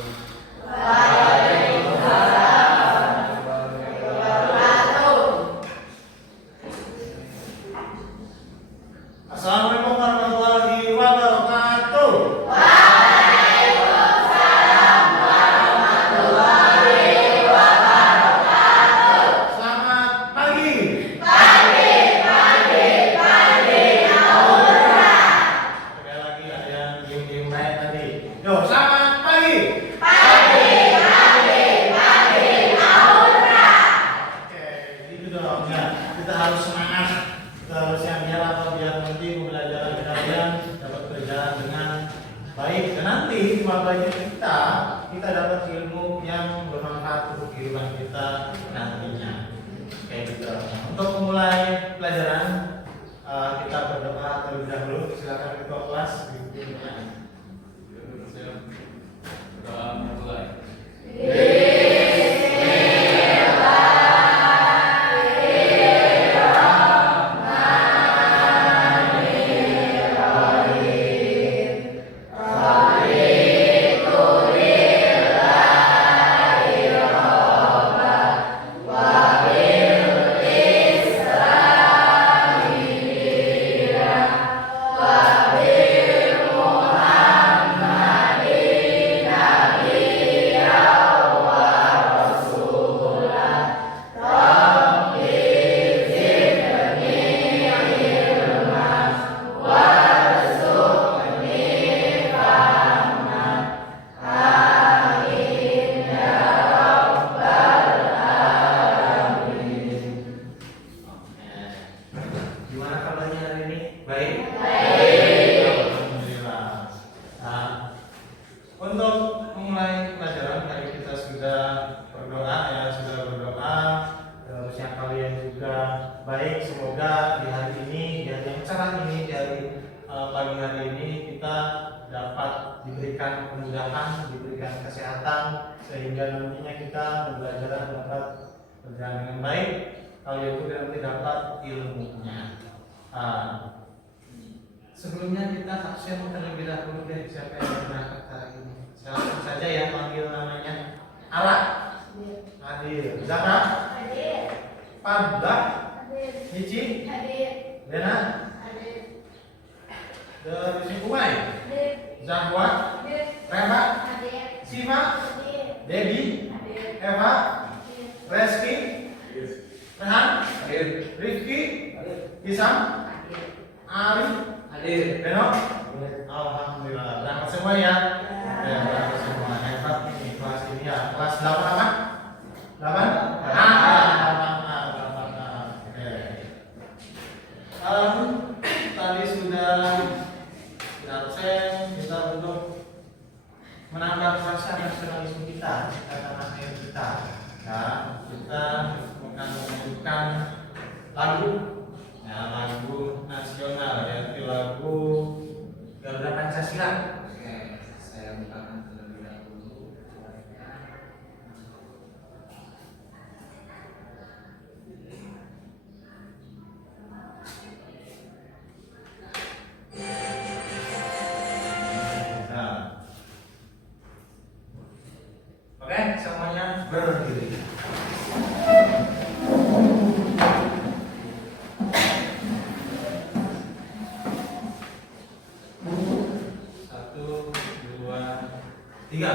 Assalamualaikum warahmatullahi wabarakatuh. Selamat pagi. Sekali lagi ada yang diem-diem naik tadi. Yo, selamat pagi. Oke, gitu dong ya. Kita harus semangat. Kita harus yang biar apa biar nanti pembelajaran kalian dapat berjalan dengan baik dan nanti di mabanya kita dapat ilmu yang bermanfaat untuk kehidupan kita nantinya. Kayak gitu. Untuk memulai pelajaran kita berdoa terlebih dahulu. Silakan ketua kelas dipimpinnya. Doa memulai. Gimana kabarnya hari ini? Baik? Alhamdulillah. Nah, untuk memulai pelajaran tadi kita sudah berdoa ya, terusnya kalian juga baik. Semoga di hari ini, di hari yang cerah ini, di hari pagi hari ini kita dapat diberikan kemudahan, diberikan kesehatan sehingga nantinya kita pembelajaran dapat berjalan dengan baik. Kalian juga nanti dapat ilmunya. Sebelumnya kita absen terlebih dahulu deh. Siapa yang berangkat hari ini? Silakan saja ya panggil namanya. Ala hadir. Zaka hadir. Fadlah hadir. Cici hadir. Lena hadir. Dari Kumai hadir. Zahwa hadir. Rema hadir. Siva hadir. Debbie hadir. Eva hadir. Reski hadir. Rehan hadir. Rifki hadir. Hisam hadir. Arif hadir. Beno alhamdulillah. Berangkat semua ya. Ya, berangkat semua. Hebat ini kelas ini ya. Kelas 8 apa? 8? Tadi sudah absen kita untuk menambah rasa nasionalisme kita tanah air kita. Ya, kita akan menyanyikan lagu nasional, yaitu lagu Garuda Pancasila. Oke, saya bukakan terlebih dahulu. Nah. Oke, semuanya berdiri. Satu, dua, tiga.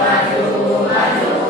Maju, maju,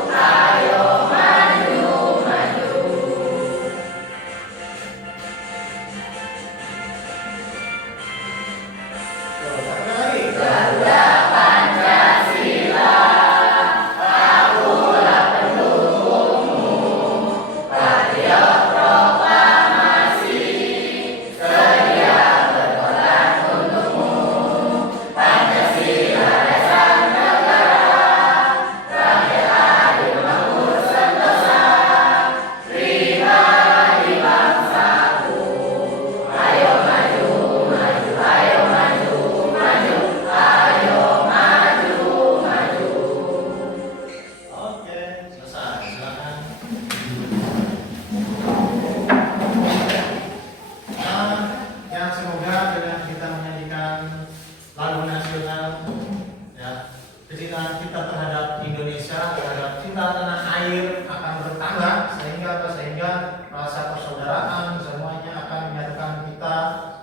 kecintaan kita terhadap Indonesia, terhadap cinta tanah air akan bertambah sehingga rasa persaudaraan semuanya akan menyatukan kita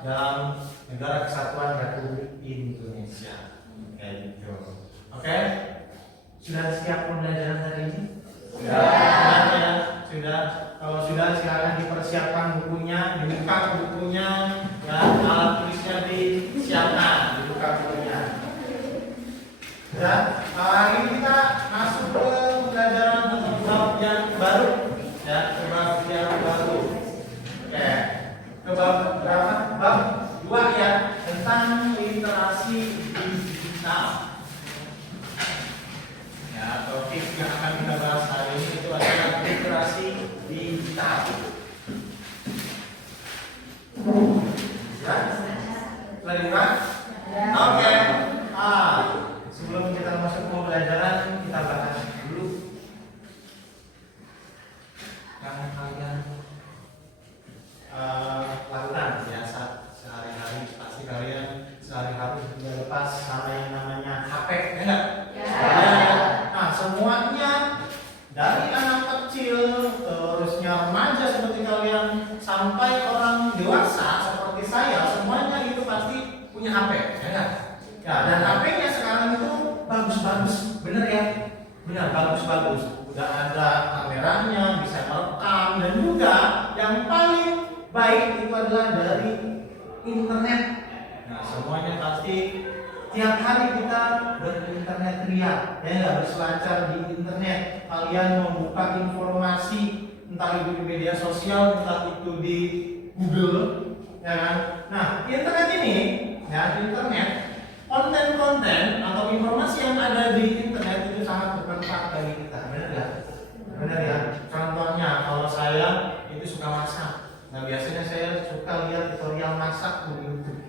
dalam negara kesatuan Republik Indonesia. Kayak gitu. Oke? Sudah siap pembelajaran hari ini? Sudah ya? Sudah. Kalau sudah silakan dipersiapkan bukunya, dibuka bukunya, ya, alat tulisnya disiapkan, dibuka bukunya. Ya, hari ini kita masuk ke pembelajaran tentang bab yang baru, ya, ke bab yang baru. Oke, ke bab berapa? Bab 2 ya, tentang literasi digital. Ya, topik yang akan kita bahas hari ini itu adalah literasi digital. Ya, lagi Pak? Oke. Sebelum kita masuk ke pembelajaran, kita bahas dulu yang kalian lakukan biasa sehari-hari. Pasti kalian sehari-hari tidak lepas sama yang namanya HP, ya enggak? Ya. Nah, semuanya dari anak kecil, terusnya remaja seperti kalian, sampai orang dewasa seperti saya, semuanya itu pasti punya HP, ya enggak? Ya, dan HP-nya sekarang itu bagus-bagus, bener ya? Benar, bagus-bagus. Udah ada kameranya, bisa merekam, dan juga yang paling baik itu adalah dari internet. Nah, semuanya pasti tiap hari kita berinternet ria, ya nggak, berselancar di internet. Kalian membuka informasi, entah itu di media sosial, entah itu di Google, ya kan? Nah, internet ini, ya, internet, konten-konten atau informasi yang ada di internet itu sangat bermanfaat bagi kita, benar ya? Benar ya? Contohnya, kalau saya itu suka masak, nah biasanya saya suka lihat tutorial masak di YouTube.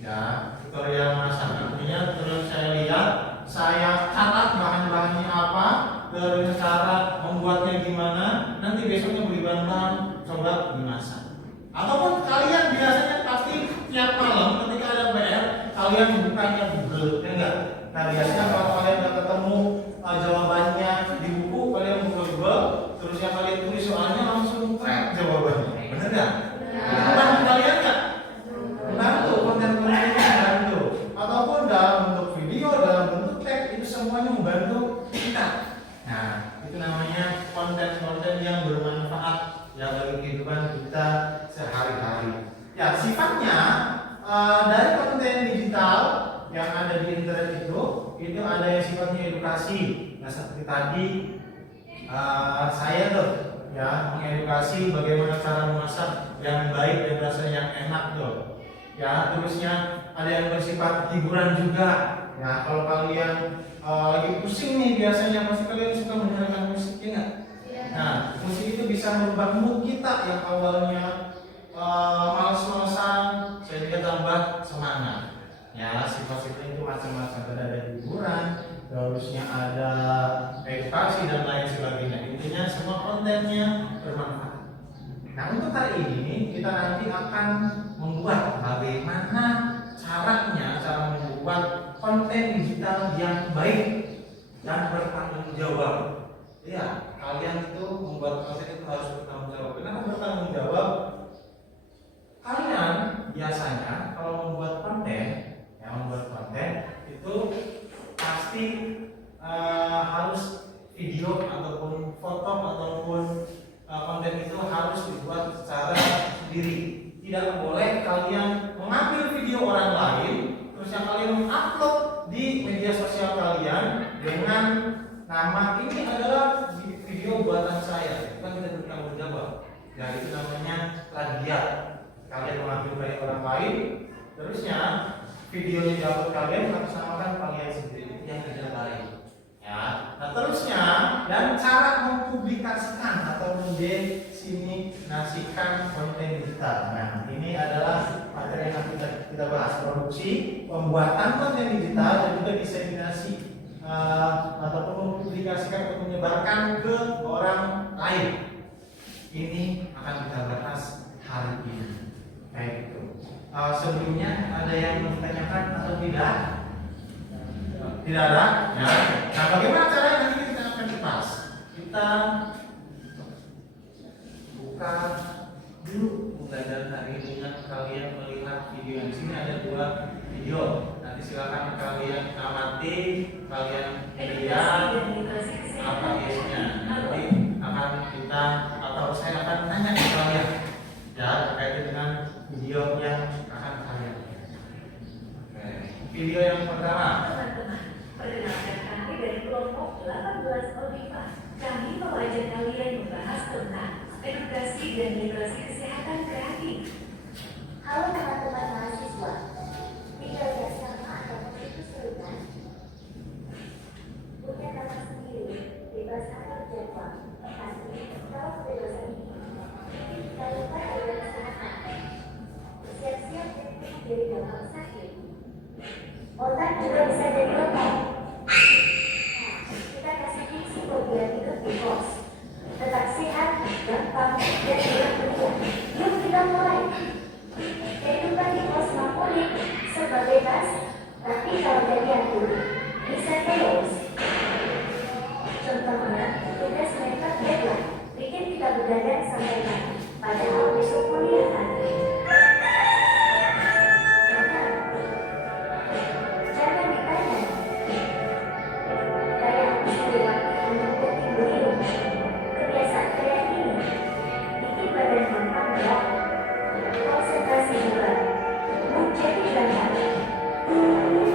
Ya, tutorial masak, artinya terus saya lihat, saya catat bahan-bahannya apa, terus cara membuatnya gimana, nanti besoknya beli bahan-bahan, coba dimasak. Ataupun kalian biasanya pasti tiap malam ketika ada PR, kalian bukanya Google, ya enggak? Nah, biasanya kalau kalian udah ketemu jawabannya di buku, kalian buka Google, terus yang kalian tulis soalnya langsung track jawabannya, bener nggak? Membantu kalian nggak? Membantu, konten-kontennya membantu. Ataupun dalam bentuk video, dalam bentuk teks, itu semuanya membantu kita. Nah, itu namanya konten-konten yang bermanfaat ya bagi kehidupan kita sehari-hari. Ya, sifatnya dari konten digital yang ada di internet itu ada yang sifatnya edukasi. Nah, seperti tadi saya tuh ya mengedukasi bagaimana cara memasak yang baik dan rasanya yang enak tuh. Ya, terusnya ada yang bersifat hiburan juga. Ya, kalau kalian lagi pusing nih biasanya pasti kalian suka mendengarkan musik, ya nggak? Nah, musik itu bisa merubah mood kita yang awalnya males-malesan, saya juga tambah semangat. Ya, sifat-sifat itu macam-macam, ada hiburan, terusnya ada edukasi dan lain sebagainya. Intinya semua kontennya bermanfaat. Nah, untuk hari ini kita nanti akan membuat bagaimana caranya, cara membuat konten digital yang baik dan bertanggung jawab. Ya, kalian itu membuat konten itu harus bertanggung jawab. Kenapa bertanggung jawab? Kalian biasanya kalau membuat konten itu pasti harus video ataupun foto ataupun konten itu harus dibuat secara sendiri. Tidak boleh kalian mengambil video orang lain terus yang kalian upload di media sosial kalian dengan nama ini adalah video buatan saya. Itu kan tidak bertanggung jawab. Ya, itu namanya plagiat. Kalian mengambil dari orang lain, terusnya videonya diupload kalian mengatasnamakan kalian sendiri, yang tidak baik. Ya, nah terusnya dan cara mempublikasikan atau mendesinisikan konten digital. Nah, ini adalah materi yang kita bahas, produksi, pembuatan konten digital dan juga diseminasi ataupun mempublikasikan atau menyebarkan ke orang lain. Ini akan kita bahas hari ini. Kayak gitu. Sebelumnya ada yang mau ditanyakan atau tidak? Tidak ada. Ya. Nah, bagaimana caranya nanti kita akan lepas? Kita buka dulu pembelajaran hari ini dengan kalian melihat video. Di sini ada 2 video. Nanti silakan kalian amati, kalian lihat apa isinya. Nanti akan kita atau saya akan tanya ke kalian ya terkait dengan video yang akan kalian. Oke. Video yang pertama. Perkenalkan kami dari kelompok 18 Oliva. Kami mengajak kalian membahas tentang edukasi dan literasi kesehatan kreatif. Halo teman-teman mahasiswa, tinggal bersama atau itu serutan. Punya nama sendiri, bebas atur jadwal. Tapi kalau kebebasan ini, mungkin kita lupa dengan kesehatan. Siap-siap jadi gampang sakit. Otak juga bisa jadi lemah. Kita kasih fiksi biar hidup di kos. Tetap sehat, gampang, dan tidak beruang. Yuk kita mulai. Kehidupan di kos unik, serba bebas, tapi kalau jadi diatur, bisa chaos. Contohnya, tugas mepet deadline, bikin kita begadang sampai pagi, padahal besok kuliah lagi. Jangan ditanya, kayak habis dilewati untuk puting beliung. Kebiasaan kayak ini, bikin badan gampang drop. Konsentrasi juga, mood jadi berantakan.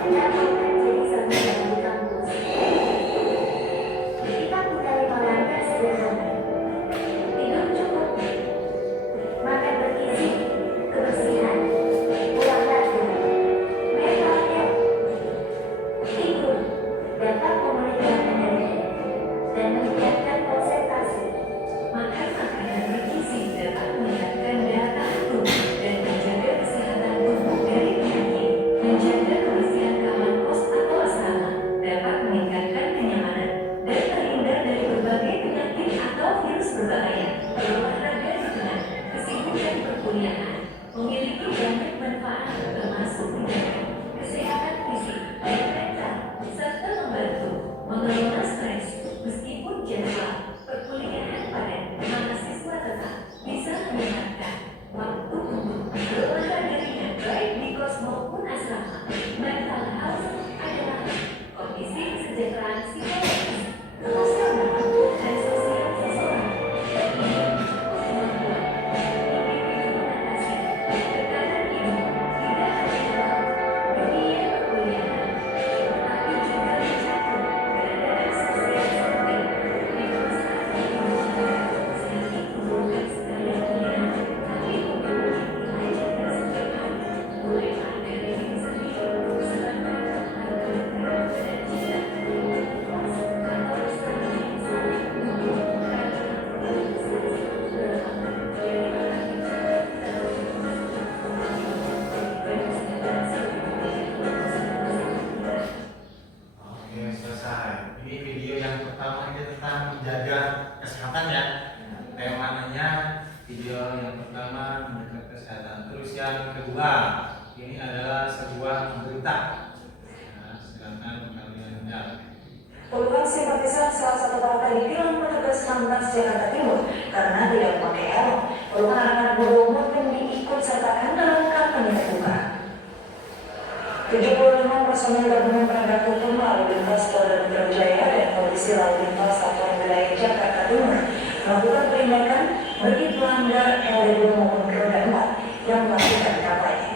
Kenapa kan jadi sambil di kampus? Kita punya 5 langkah sederhana. Tidur cukup, makan bergizi, kebersihan, olahraga, mental health, tidur, dapat memulihkan energi, dan meningkatkan konsentrasi. Makan makanan bergizi dapat meningkatkan daya tahan tubuh dan menjaga kesehatan tubuh dari penyakit. Menjaga kebersihan kamar kos atau asrama dapat meningkatkan kenyamanan dan terhindar dari berbagai penyakit atau virus berbahaya. Berolahraga di tengah kesibukan perkuliahan memiliki banyak manfaat termasuk menjaga kesehatan fisik dan mental serta membantu mengelola stres. Meskipun jadwal perkuliahan padat, mahasiswa tetap bisa menyempatkan waktu untuk berolahraga ringan baik di kos maupun asrama. Mental health adalah kondisi kesejahteraan psikologis, emosional, dan sosial seseorang. Kemampuan individu mengatasi tekanan hidup tidak hanya dalam dunia perkuliahan, tetapi juga mencakup keadaan sosial seperti di perusahaan sehingga bukan sekadar kuliah, tapi memiliki nilai dan kesejahteraan. Mulai dari diri sendiri sampai harga dan cita kelas atau strategi saling mengumpulkan organisasi dalam dari orang Oke, selesai. Ini video yang pertama ini tentang menjaga kesehatan ya. Temanya video yang pertama menjaga kesehatan. Terus yang kedua, ini adalah sebuah berita. Nah, silakan kalian lihat. Puluhan simpatisan salah satu partai ditilang petugas Lantas Jakarta Timur karena tidak memakai helm. Puluhan anak-anak bawah umur pun diikut sertakan dalam kampanye terbuka. 75 personel gabungan penegak hukum lalu lintas Polda Metro Jaya dan Polisi Lalu Lintas Satuan Wilayah Jakarta Timur melakukan penindakan bagi pelanggar LD2 maupun roda 4 yang melakukan kampanye.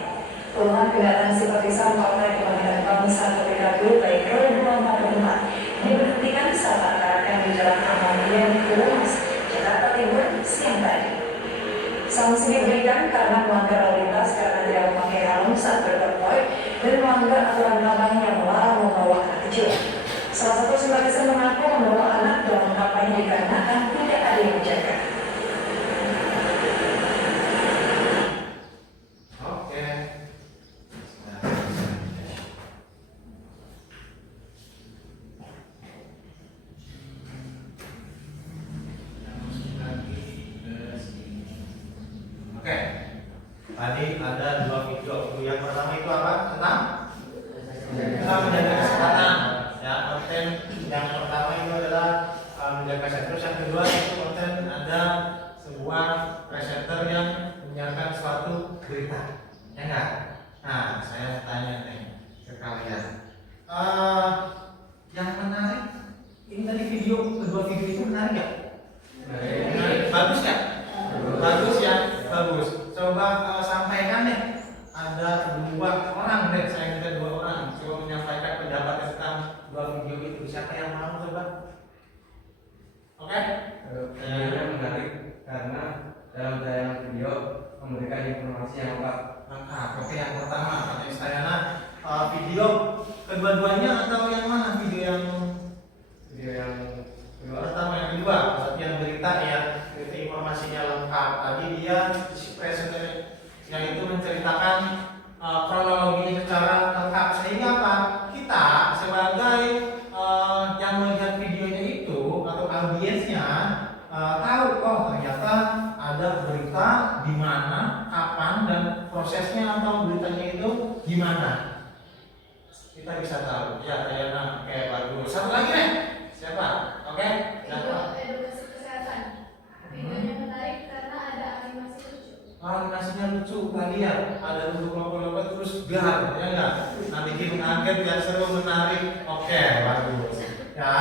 Puluhan kendaraan simpatisan Partai Kebangkitan Bangsa PKB baik roda 2 maupun 4 diberhentikan saat akan di Jalan Ahmadiyah Kulas, Jakarta Timur siang tadi. Sanksi diberikan karena melanggar lalu lintas karena tidak memakai helm saat berkonvoy dan melanggar aturan kampanye yang melarang membawa anak kecil. Salah satu simpatisan mengaku membawa anak dalam kampanye dikarenakan tidak ada yang menjaga. Oke. Oke. Tadi ada 2 video. Yang pertama itu apa? Tentang menjaga kesehatan. konten yang pertama itu adalah menjaga kesehatan. Terus yang kedua itu konten ada sebuah presenter yang menyiarkan suatu berita, ya enggak? Nah, saya tanya nih ke kalian, yang menarik ini tadi kedua video itu menarik ya? Menarik. Bagus ya? Bagus ya? Bagus. Coba sampaikan nih. Ada 2 orang deh, saya minta 2 orang coba menyampaikan pendapat tentang 2 video itu. Siapa yang mau coba? Oke? Videonya menarik karena dalam tayangan video memberikan informasi yang lengkap. Oke, yang pertama katanya saya video kedua-duanya atau yang mana? Video yang pertama, yang kedua, berarti yang berita ya, berita informasinya lengkap. Tadi dia presenternya itu menceritakan kronologi secara lengkap, sehingga apa? Kita sebagai yang melihat videonya itu atau audiensnya tahu, oh ternyata ada berita di mana, kapan, dan prosesnya atau beritanya itu gimana. Kita bisa tahu. Ya, Dayana, oke, bagus. Satu lagi nih, siapa? Oke, siapa? Edukasi kesehatan. Videonya menarik karena ada animasi lucu. Animasinya lucu tadi ya, ada untuk logo-logo terus gar, ya enggak? Nah, bikin kaget biar seru, menarik. Oke, bagus. Ya,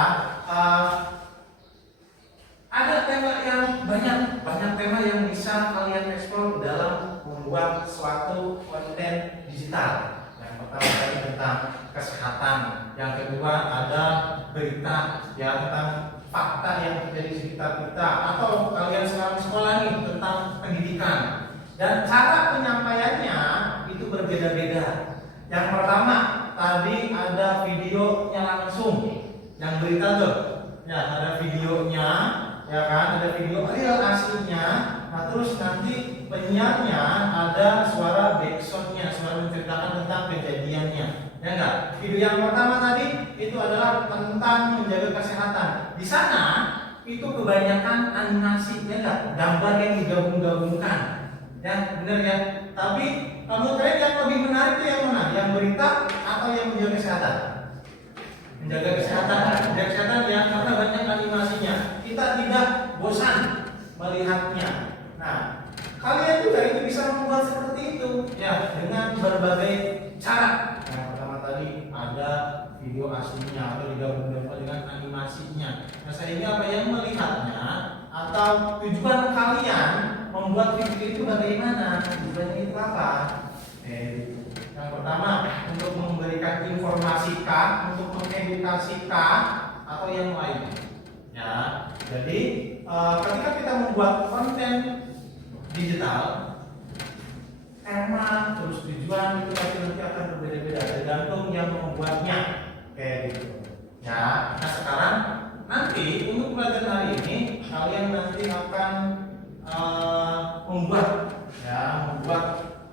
ada tema yang banyak tema yang bisa kalian eksplor dalam membuat suatu konten digital. Yang pertama tadi tentang kesehatan, yang kedua ada berita ya tentang fakta yang terjadi di sekitar kita, atau kalian sekarang sekolah nih tentang pendidikan, dan cara penyampaiannya itu berbeda-beda. Yang pertama tadi ada videonya langsung, yang berita tuh ya ada videonya, ya kan, ada video real aslinya. Nah terus nanti penyiarnya ada suara backsoundnya, suara menceritakan tentang kejadiannya, ya enggak? Video yang pertama tadi itu adalah tentang menjaga kesehatan. Di sana itu kebanyakan animasi, ya enggak? Gambar yang digabung-gabungkan, ya benar ya. Tapi menurut kalian yang lebih menarik itu yang mana? Yang berita atau yang menjaga kesehatan? Menjaga kesehatan ya, karena banyak animasinya. Kita tidak bosan melihatnya. Nah, kalian juga itu bisa membuat seperti itu ya dengan berbagai cara. Yang pertama tadi ada video aslinya atau digabung dengan animasinya. Nah, sehingga apa yang melihatnya atau tujuan kalian membuat video itu bagaimana? Tujuannya itu apa? Yang pertama untuk memberikan informasi kah, untuk mengedukasi kah, atau yang lain? Ya, jadi ketika kita membuat konten digital, tema terus tujuan itu pasti nanti akan berbeda-beda tergantung yang membuatnya, kayak gitu. Ya, nah sekarang nanti untuk pelajaran hari ini kalian nanti akan membuat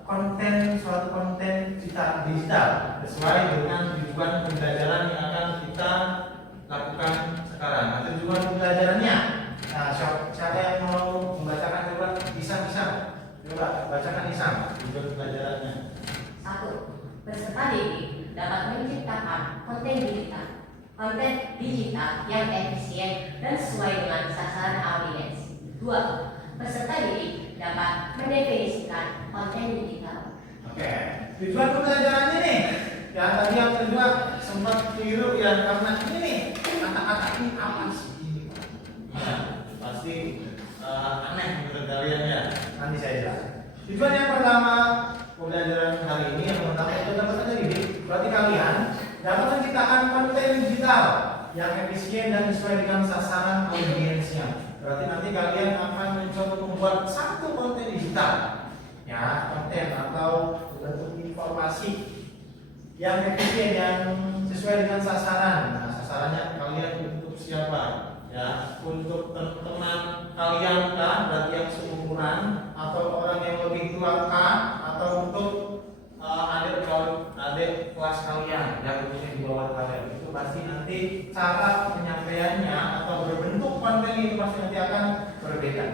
konten, suatu konten digital sesuai dengan tujuan pembelajaran yang akan kita lakukan sekarang. Nah, tujuan pembelajarannya, nah siapa yang mau membacakan? Coba bisa coba bacakan Isam tujuan pembelajarannya. 1. Peserta didik dapat menciptakan konten digital yang efisien dan sesuai dengan sasaran audiens. 2. Peserta didik dapat mendefinisikan konten digital. Oke, tujuan pembelajarannya nih. Ya tadi yang kedua sempat keliru ya, karena ini nih kata-kata ini apa sih? Ya, pasti aneh menurut kalian ya. Nanti saya jelaskan. Tujuan yang pertama pembelajaran hari ini yang pertama itu dapat didik. Berarti kalian dapat menciptakan konten digital yang efisien dan sesuai dengan sasaran audiensnya. Berarti nanti kalian akan mencoba membuat satu konten digital, ya konten atau bentuk informasi yang efisien yang sesuai dengan sasaran. Nah, sasarannya kalian untuk siapa? Ya, untuk teman kalian kah? Berarti yang seumuran atau orang yang lebih tua kah? Atau untuk adik kelas kalian yang umurnya di bawah kalian? Itu pasti nanti cara penyampaiannya atau berbentuk konten itu pasti nanti akan berbeda.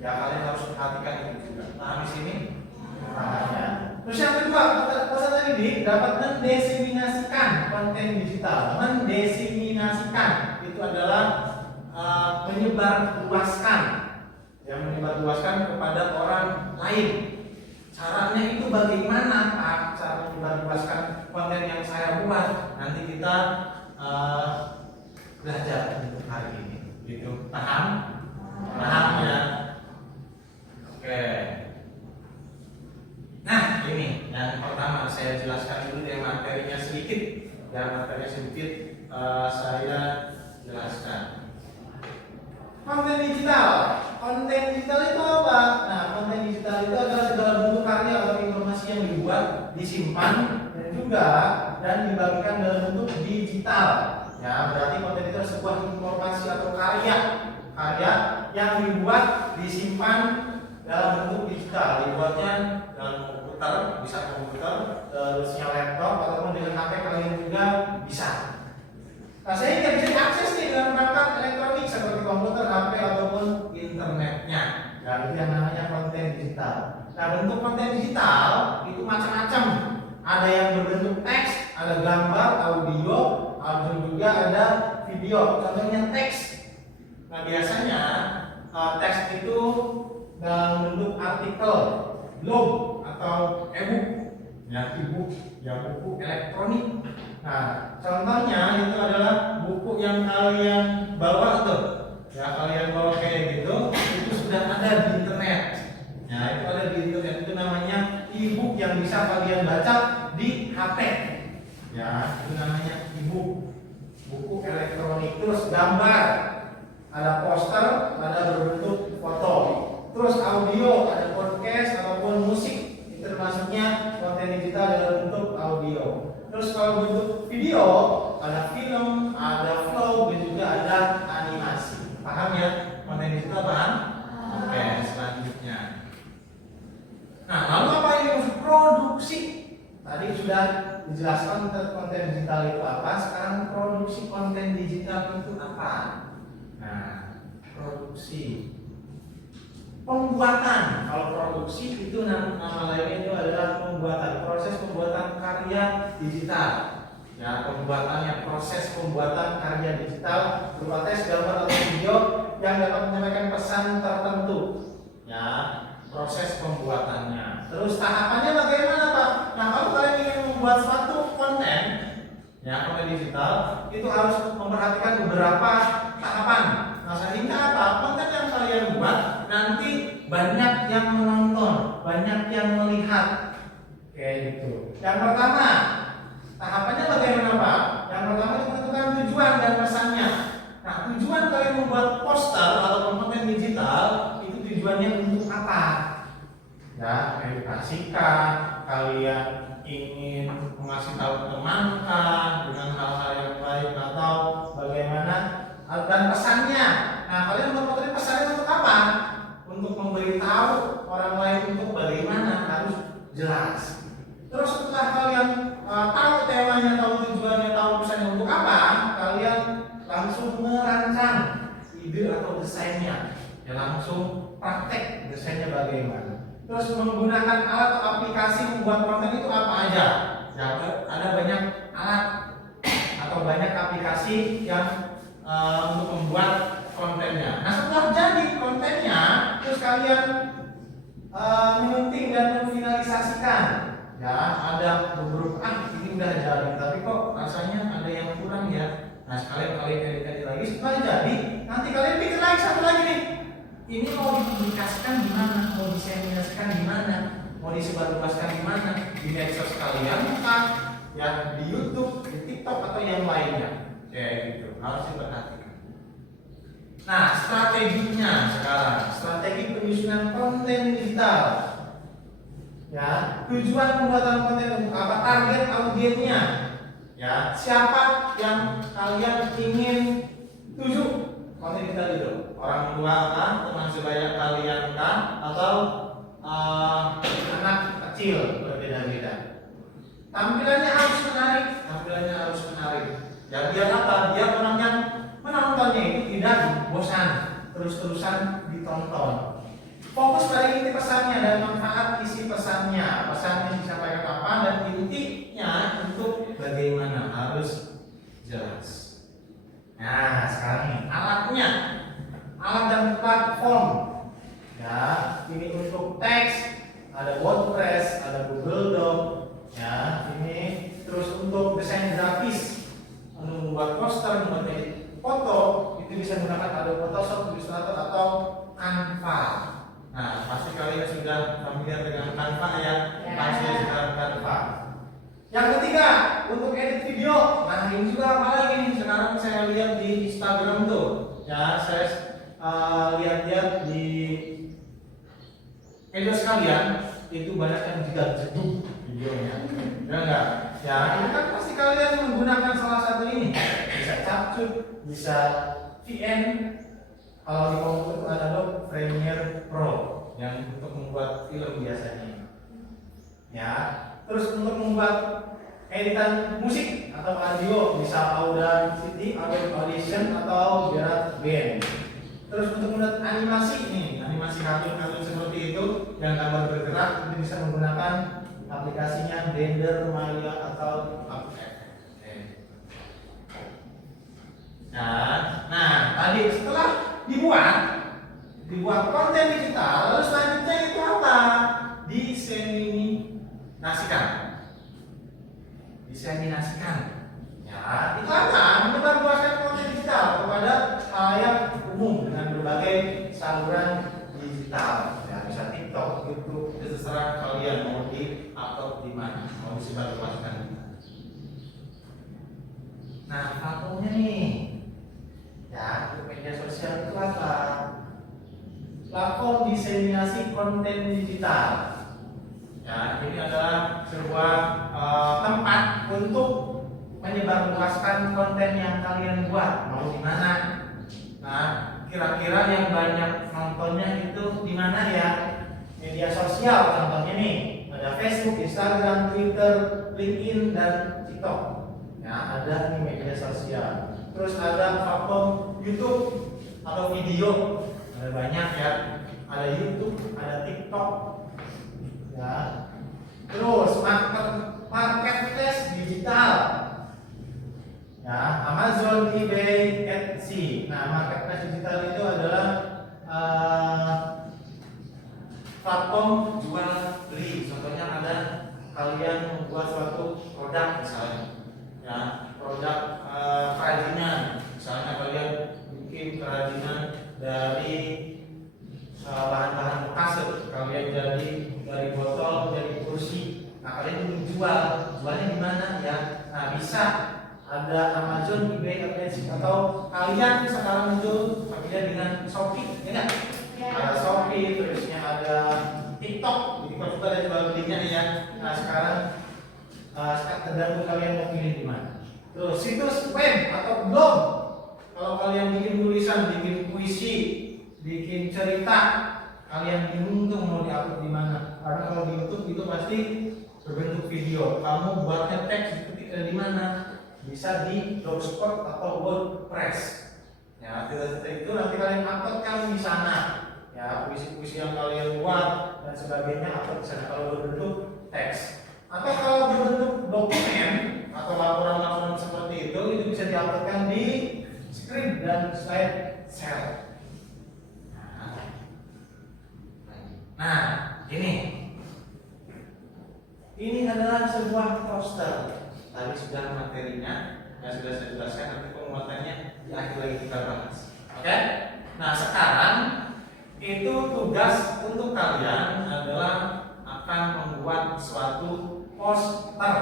Ya kalian harus perhatikan itu juga. Paham di sini? Makanya Terus yang kedua, pesan tadi Dik, dapat mendiseminasikan konten digital. Mendiseminasikan itu adalah menyebarluaskan, yang menyebarluaskan kepada orang lain. Caranya itu bagaimana Pak? Cara menyebarluaskan konten yang saya buat. Nanti kita belajar untuk hari ini. Gitu. Paham? Paham ya? Oke. Nah, ini yang pertama saya jelaskan dulu yang materinya sedikit. Yang materinya sedikit saya jelaskan. Konten digital. Konten digital itu apa? Nah, konten digital itu adalah segala bentuk karya atau informasi yang dibuat, disimpan, dan dibagikan dalam bentuk digital. Ya, berarti konten itu adalah sebuah informasi atau karya yang dibuat, disimpan dalam bentuk digital. Dibuatnya dalam komputer, bisa komputer, terusnya laptop ataupun dengan HP kalian juga bisa. Nah, sehingga bisa diakses nih dengan perangkat elektronik seperti komputer, HP ataupun internetnya. Nah, itu yang namanya konten digital. Nah, bentuk konten digital itu macam-macam. Ada yang berbentuk teks, ada gambar, audio, ada juga ada video. Contohnya teks. Nah, biasanya teks itu dalam bentuk artikel, blog atau e-book, ya e-book, ya buku elektronik. Nah, contohnya itu adalah buku yang kalian bawa tuh, ya kalian bawa kayak gitu, itu sudah ada di internet. Ya, itu ada di internet, itu namanya e-book yang bisa kalian baca di HP. Ya, itu namanya e-book, buku elektronik. Terus gambar, ada poster, ada berbentuk foto. Terus audio, ada podcast ataupun musik, itu termasuknya konten digital dalam bentuk audio. Terus kalau bentuk video, ada film, ada vlog, dan juga ada animasi. Paham ya? Konten digital paham? Oke, selanjutnya. Nah, lalu apa yang maksud produksi? Tadi sudah dijelaskan konten digital itu apa. Sekarang produksi konten digital itu apa? Nah, produksi pembuatan. Kalau produksi itu nama lainnya itu adalah pembuatan, proses pembuatan karya digital. Ya, pembuatannya proses pembuatan karya digital berupa teks, gambar atau video yang dapat menyampaikan pesan tertentu. Ya, proses pembuatannya. Terus tahapannya bagaimana Pak? Nah, kalau kalian ingin membuat suatu konten, ya konten digital, itu harus memperhatikan beberapa tahapan. Nah, sehingga apa? Konten yang kalian buat nanti banyak yang menonton, banyak yang melihat. Kayak gitu. Yang pertama, tahapannya bagaimana Pak? Yang pertama itu menentukan tujuan dan pesannya. Nah, tujuan kalian membuat poster atau konten digital itu tujuannya untuk apa? Ya, edukasikan, kalian ingin mengasih tahu teman dengan hal-hal yang baik atau bagaimana, dan pesannya. Nah, kalian membuat pesannya untuk apa? Untuk memberitahu orang lain untuk bagaimana, harus jelas. Terus setelah kalian tahu temanya, tahu tujuannya, tahu pesannya untuk apa, kalian langsung merancang ide atau desainnya. Ya, langsung praktek desainnya bagaimana. Terus menggunakan alat atau aplikasi membuat konten itu apa aja? Ya, ada banyak alat atau banyak aplikasi yang untuk membuat kontennya. Nah, setelah jadi kontennya, terus kalian menyunting dan memfinalisasikan. Ya, ada beberapa ini udah jadi, tapi kok rasanya ada yang kurang ya. Nah, sekalian kalian edit lagi. Setelah jadi, nanti kalian bikin lagi satu lagi nih. Ini mau dipublikasikan di mana? Mau diseminasikan di mana? Mau disebarluaskan di mana? Di medsos kalian, ya di YouTube, di TikTok atau yang lainnya. Kayak gitu. Harus diperhatikan. Nah, strateginya sekarang, strategi penyusunan konten digital. Ya, tujuan pembuatan konten untuk apa? Target audiensnya. Ya, siapa yang kalian ingin tuju konten digital itu? Orang tua kan, teman sebaya kalian kan, atau anak kecil, berbeda-beda. Tampilannya harus menarik, Ya, biar apa? Biar orang yang menontonnya itu tidak bosan, terus-terusan ditonton. Fokus pada inti pesannya dan manfaat isi pesannya disampaikan apa, dan intinya untuk bagaimana harus jelas. Nah, sekarang nih alatnya, alat dan platform. Ya, ini untuk teks, ada WordPress, ada Google Doc. Ya, ini terus untuk desain grafis, untuk membuat poster, membuat edit foto, itu bisa menggunakan Adobe Photoshop, Illustrator atau Canva. Nah, pasti kalian sudah familiar dengan Canva ya, pasti sudah Canva. Yang ketiga, untuk edit video. Nah, ini juga apalagi nih, sekarang saya lihat di Instagram tuh. Ya, saya lihat-lihat di media sekalian, itu banyak yang jeduk videonya. Benar enggak? Ya, ini kan pasti kalian menggunakan salah satu ini. Bisa Capcut, bisa VN. Kalau di komputer ada Adobe Premiere Pro yang untuk membuat film biasanya. Ya, terus untuk membuat editan musik atau audio bisa Audacity, Adobe Audition atau GarageBand. Terus untuk membuat animasi nih, animasi kartun seperti itu yang gambar bergerak, itu bisa menggunakan aplikasinya Blender, Maya atau After Effects. Nah, tadi setelah dibuat konten digital, lalu selanjutnya itu apa? Diseminasikan. Ya, itu apa? Menyebarluaskan konten digital kepada halayak umum dengan berbagai saluran digital. Ya, bisa TikTok, YouTube, terserah kalian mau di-upload di mana, mau disebarluaskan. Nah, platformnya nih. Ya, untuk media sosial itu apa? Platform diseminasi konten digital. Ya, ini adalah sebuah tempat untuk menyebarluaskan konten yang kalian buat, mau di mana. Nah, kira-kira yang banyak nontonnya itu di mana ya? Media sosial contohnya nih, ada Facebook, Instagram, Twitter, LinkedIn dan TikTok. Ya, ada nih media sosial. Terus ada platform YouTube atau video, ada banyak ya. Ada YouTube, ada TikTok. Ya. Terus marketplace digital. Ya, Amazon, eBay, Etsy. Nah, marketplace digital itu adalah platform jual beli. Contohnya ada kalian membuat suatu produk misalnya, ya, produk kerajinan. Misalnya kalian bikin kerajinan dari bahan-bahan bekas, kalian jadi dari botol jadi kursi. Nah, kalian ingin jualnya di mana ya? Nah, bisa ada Amazon, eBay, Etsy, atau kalian sekarang itu familiar dengan Shopee, ya nggak? Ada Shopee, terusnya ada TikTok. Di TikTok juga ada jual belinya ya. Nah, sekarang tergantung kalian mau pilih di mana. Terus situs web atau blog. Kalau kalian bikin tulisan, bikin puisi, bikin cerita, kalian bingung tuh mau diupload di mana. Karena kalau di YouTube itu pasti berbentuk video. Kamu buatnya teks di mana? Bisa di Blogspot atau WordPress. Ya, itu nanti kalian uploadkan di sana. Ya, puisi-puisi yang kalian buat dan sebagainya upload di sana kalau berbentuk teks. Atau kalau berbentuk dokumen atau laporan-laporan seperti itu bisa diuploadkan di script dan slideshare. Nah, ini adalah sebuah poster. Tadi sudah materinya, yang sudah saya jelaskan. Nanti penguatannya di akhir lagi kita bahas. Oke? Nah, sekarang itu tugas untuk kalian adalah akan membuat suatu poster.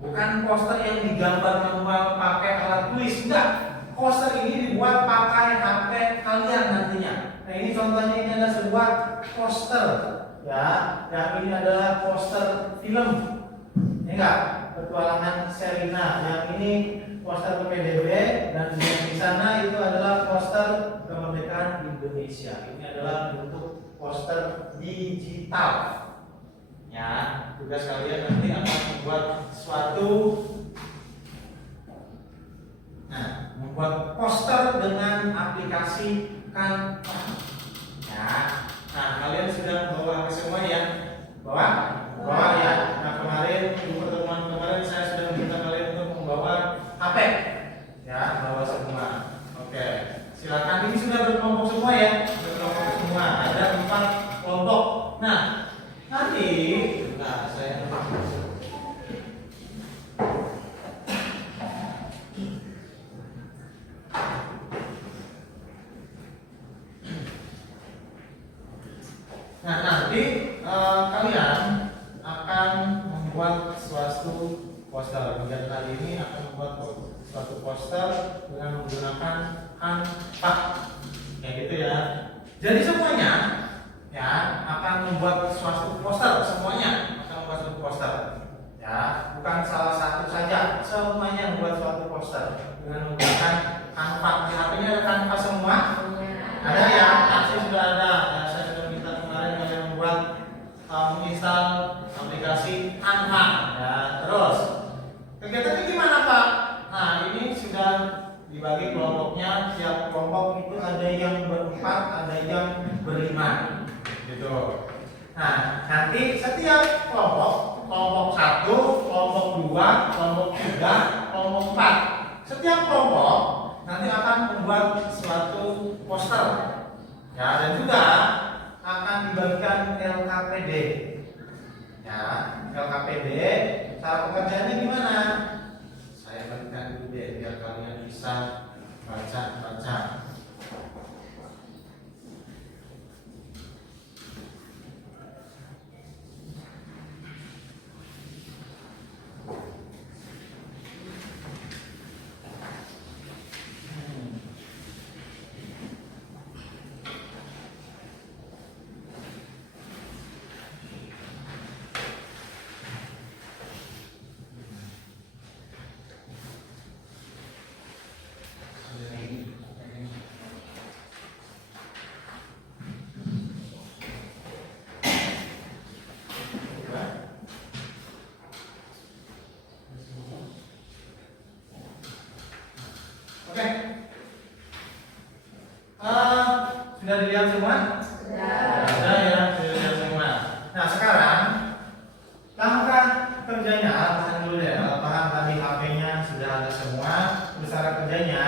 Bukan poster yang digambar manual pakai alat tulis, enggak. Poster ini dibuat pakai HP kalian nantinya. Nah, ini contohnya, ini adalah sebuah poster, ya. Yang ini adalah poster film, ya enggak? Petualangan Sherina. Yang ini poster PDB, dan di sana itu adalah poster kemerdekaan Indonesia. Ini adalah bentuk poster digital. Ya, tugas kalian nanti akan membuat membuat poster dengan aplikasi Canva. Ya, Nah, kalian sudah bawa HP semua ya? Bawa ya. Nah, kemarin di pertemuan kemarin saya sudah meminta kalian untuk membawa HP. Ya, bawa semua. Oke. Silakan, ini sudah berkelompok semua ya? Berkelompok semua. Ada 4 kelompok. Nah, nanti saya nanti kalian akan membuat suatu poster. Kegiatan kali ini akan membuat suatu poster dengan menggunakan Canva. Kayak gitu ya. Jadi semuanya ya akan membuat suatu poster, semuanya akan membuat suatu poster. Ya, bukan salah satu saja, semuanya membuat suatu poster dengan menggunakan Canva. Di HP-nya ada Canva semua? Ada ya, pasti sudah ada. Ya, saya sudah minta kemarin kalian membuat menginstal aplikasi Canva. Ya, terus kegiatannya gimana Pak? Nah, ini sudah dibagi kelompoknya. Tiap kelompok itu ada yang berempat, ada yang berlima, gitu. Nah, nanti setiap kelompok 1, kelompok 2, kelompok 3, kelompok 4. Setiap kelompok nanti akan membuat suatu poster. Ya, dan juga akan dibagikan LKPD. Ya, LKPD cara pengerjaannya gimana? Saya bagikan dulu deh biar kalian bisa baca. Oke. Sudah dilihat semua? Sudah ya, sudah dilihat semua. Nah, sekarang langkah kerjanya, tahan dulu deh. Paham tadi HP-nya sudah ada semua. Cara kerjanya,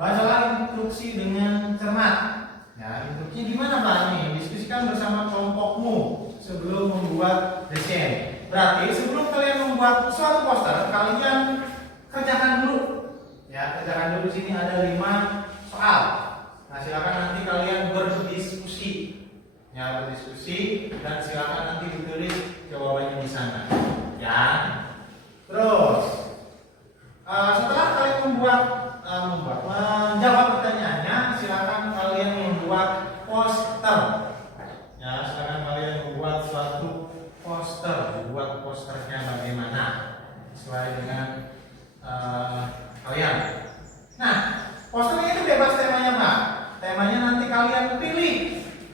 bacalah instruksi dengan cermat. Ya, instruksinya di mana Pak? Nih, diskusikan bersama kelompokmu sebelum membuat desain. Berarti sebelum kalian membuat suatu poster, kalian kerjakan dulu. Ya, kerjakan dulu. Sini ada 5 soal. Nah, silakan nanti kalian berdiskusi. Ya, berdiskusi dan silakan nanti ditulis jawabannya di sana. Ya. Terus setelah kalian menjawab pertanyaannya, silakan kalian membuat poster. Ya, silakan kalian membuat suatu poster. Buat posternya bagaimana sesuai dengan kalian. Nah, posternya itu bebas temanya Pak. Temanya nanti kalian pilih.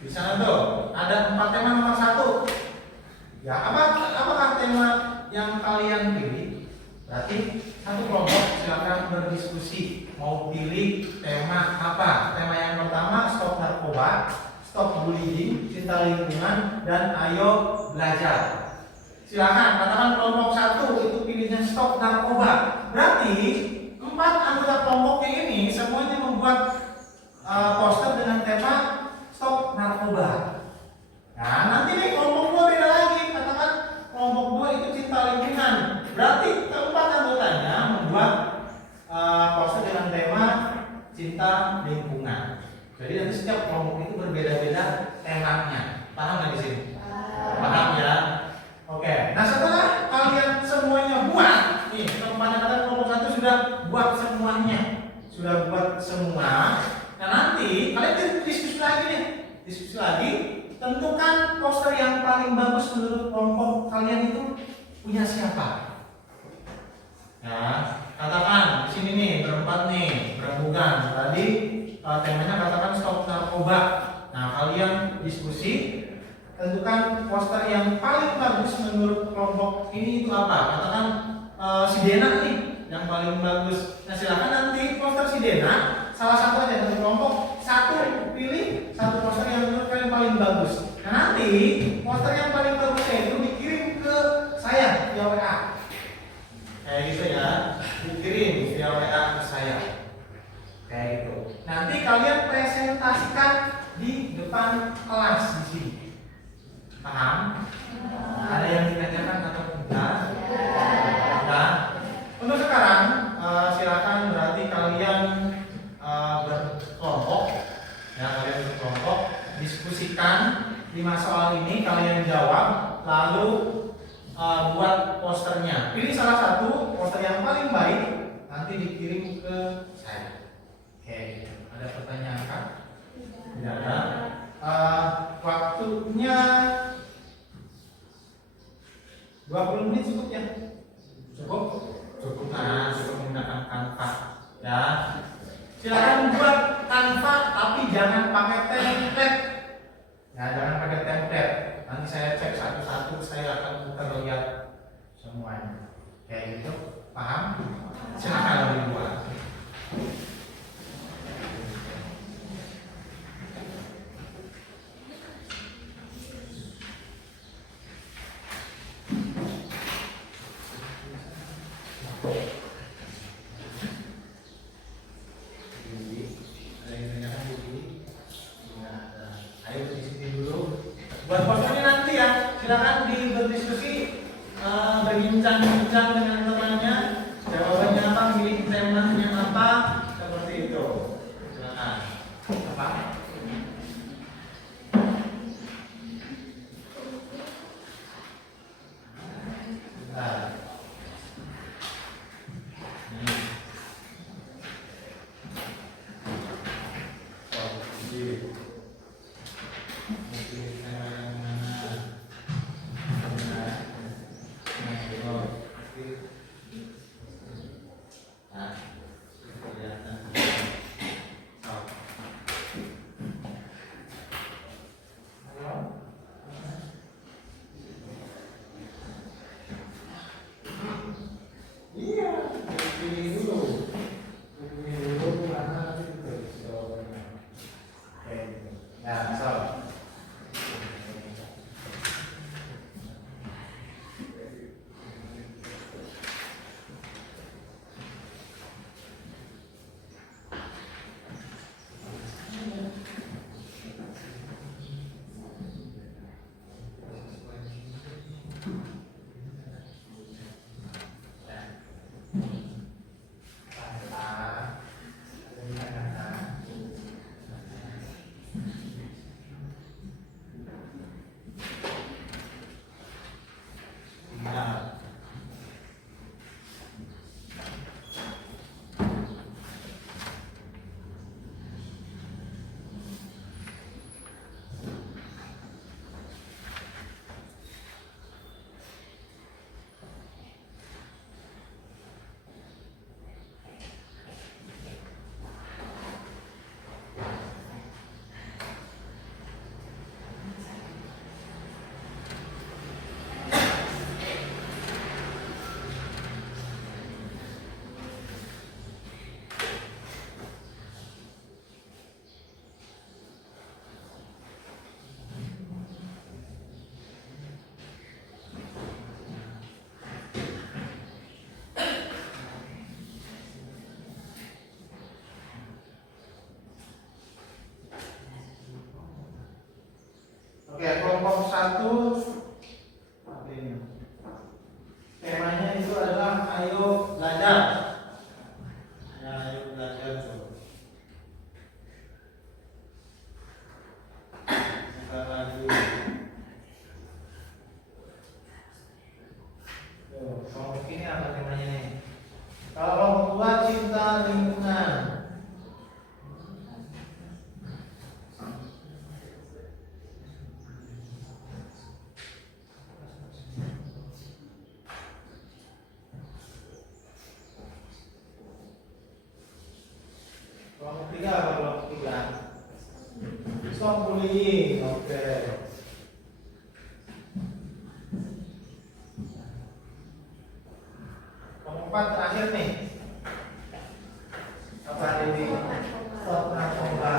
Di sana tuh ada 4 tema nomor 1. Ya, apakah tema yang kalian pilih? Berarti satu kelompok silakan berdiskusi mau pilih tema apa. Tema yang pertama stop narkoba, stop bullying, cinta lingkungan, dan ayo belajar. Silakan katakan kelompok 1 itu pilihnya stop narkoba. Berarti 4 anggota kelompoknya ini semuanya membuat poster dengan tema stop narkoba. Nah, nanti nih kelompok 2 beda lagi. Katakan kelompok 2 itu cinta lingkungan. Berarti keempat anggotanya membuat poster dengan tema cinta lingkungan. Jadi nanti setiap kelompok itu berbeda-beda temanya. Paham nggak di sini? Paham ya? Oke. Nah, setelah kalian semuanya buat, nih keempatnya kata kelompok 1 sudah buat semuanya, sudah buat semua. Nah, nanti kalian diskusi lagi nih, diskusi lagi. Tentukan poster yang paling bagus menurut kelompok kalian itu punya siapa. Ya, katakan di sini nih berempat nih, berembukan. Tadi temanya katakan stop narkoba. Nah, kalian diskusi, tentukan poster yang paling bagus menurut kelompok ini itu apa. Katakan si Dena nih yang paling bagus. Nah, silakan nanti poster si Dena salah satu aja dari kelompok 1 pilih satu poster yang menurut kalian paling bagus. nanti poster yang paling bagusnya itu dikirim ke saya via WA. Kayak gitu ya, dikirim via WA ke saya. Kayak gitu. Nanti kalian presentasikan di depan kelas di sini. Paham? Ada yang ditanyakan atau tidak? Nah, untuk sekarang silakan berarti kalian berkelompok, ya kalian berkelompok, diskusikan 5 soal ini, kalian jawab, lalu buat posternya. Pilih salah satu poster yang paling baik, nanti dikirim ke saya. Oke, ada pertanyaan kan? Tidak ada. Waktunya 20 menit cukup ya? Cukup? Cukup, nah, cukup menggunakan Canva ya. Silakan buat Canva tapi jangan pakai template. Ya, jangan pakai template. Nanti saya cek satu-satu, saya akan putar lihat semuanya. Kayak gitu, paham? Silakan dibuat. Buat posternya nanti ya, silakan berdiskusi, berbincang-bincang dengan temannya, jawabannya apa, pilih temanya apa, seperti itu. Silakan. Apa? Bentar. Iya, pilih dulu. Pilih dulu mana nanti itu jawabannya. Oke, ya, so. Oke, kelompok 1 apa ini? Temanya itu adalah ayo belajar. Ya, ayo belajar tuh. Bukan lagi. Tuh, kelompok ini apa temanya nih? Kalau kelompok 2 cinta lingkungan. Kelompok 3 apa kelompok 3? Stop bullying. Oke. Kelompok 4 terakhir nih. Apa ini? Stop narkoba.